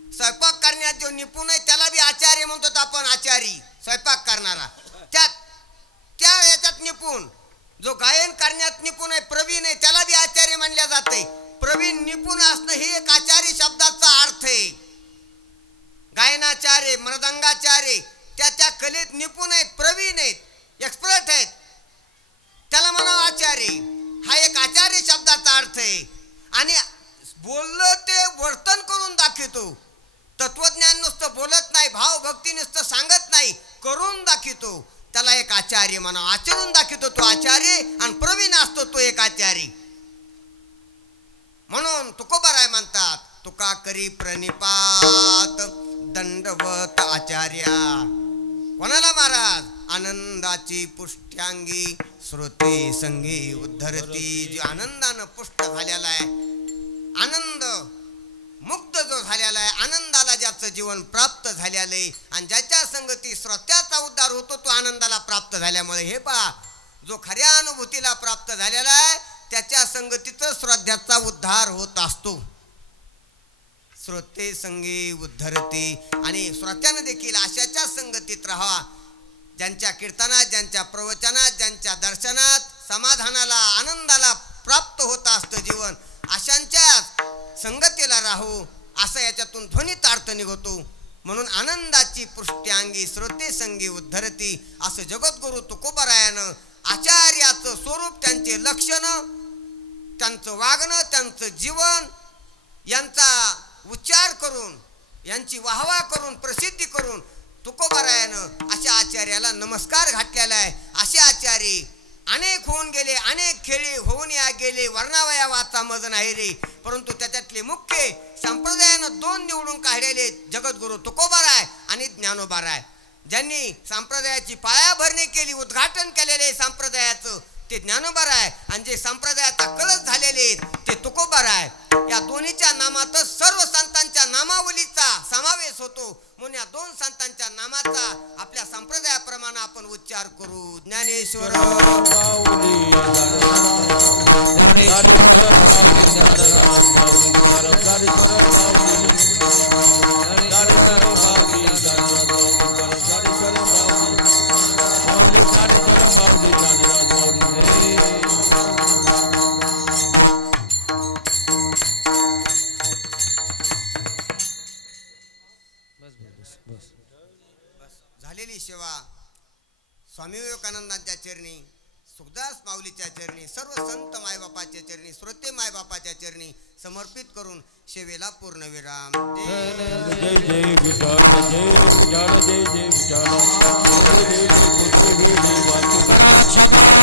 स्वयंपाक करण्यात जो निपुण आहे त्याला बी आचार्य म्हणतो आपण. आचारी स्वयंपाक करणारा, त्या याच्यात निपुण. जो गायन करण्यात निपुण आहे, प्रवीण आहे, त्याला बी आचार्य म्हणल्या जाते. प्रवीण निपुण असणं हे एक आचार्य शब्दाचा अर्थ आहे. गायनाचार्य, मृदंगाचार्य त्या त्या कलेत निपुण आहेत, प्रवीण आहेत, एक्सपर्ट आहेत, त्याला म्हणावं आचार्य. हा एक आचार्य शब्दाचा अर्थ आहे. आणि बोललं ते वर्तन करून दाखवतो. तत्वज्ञान नुसतं बोलत नाही, भाव भक्ती नुसतं सांगत नाही, करून दाखवतो, त्याला एक आचार्य म्हणावं. आचरून दाखवतो तो आचार्य, आणि प्रवीण असतो तो एक आचार्य. म्हणून तुकोबाराय म्हणतात तुका करी प्रणिपात दंडवत आचार्या. कोणाला महाराज? आनंदाची पुष्ट्यांगी श्रोते संगी उद्धरती. जी आनंदानं पुष्ट झालेला आहे, आनंद मुक्त जो झालेला आहे, आनंदाला ज्याचं जीवन प्राप्त झालेलं आहे, आणि ज्याच्या संगती श्रोत्याचा उद्धार होतो तो आनंदाला प्राप्त झाल्यामुळे. हे पहा, जो खऱ्या अनुभूतीला प्राप्त झालेला आहे त्याच्या संगतीचं श्रद्धाचा उद्धार होत असतो. श्रोते संगी उद्धरती. आणि श्रोत्यानं देखील अशाच्या संगतीत राहावा, ज्यांच्या कीर्तनात, ज्यांच्या प्रवचनात, ज्यांच्या दर्शनात समाधानाला, आनंदाला प्राप्त होत असतं जीवन, अशांच्या संगतीला राहू, असं याच्यातून ध्वनीत अर्थ निघतो. म्हणून आनंदाची पुष्ट्यांगी श्रोते संगी उद्धरती, असं जगद्गुरु तुकोबारायानं आचार्याचं स्वरूप, त्यांचे लक्षणं, त्यांचं वागणं, त्यांचं जीवन यांचा उच्चार करून, यांची वाहवा करून, प्रसिद्धी करून तुकोबारायानं अशा आचार्याला नमस्कार घातलेला आहे. असे आचार्य अनेक होऊन गेले, अनेक खेळी होऊन या गेले, वर्णावया वाचा मज नाही रे. परंतु त्याच्यातले मुख्य संप्रदायानं 2 निवडून काढलेले जगद्गुरु तुकोबाराय आणि ज्ञानोबाराय. ज्यांनी संप्रदायाची पायाभरणी केली, उद्घाटन केलेले संप्रदायाचं ते ज्ञानोबाराय आणि जे संप्रदायाचा कळस झालेले ते तुकोबाराय. या दोन्हीच्या नामातच सर्व संतांच्या नामावलीचा समावेश होतो. म्हणून या 2 संतांच्या नामाचा आपल्या संप्रदायाप्रमाणे आपण उच्चार करू. ज्ञानेश्वर झालेली सेवा स्वामी विवेकानंदांच्या चरणी, सुखदास माऊलीच्या चरणी, सर्व संत मायबापाच्या चरणी, श्रोते मायबापाच्या चरणी समर्पित करून सेवेला पूर्णविराम. जय जय विठ्ठल, जय विठ्ठल, जय जय विठ्ठल, जय जय जय जय जय जय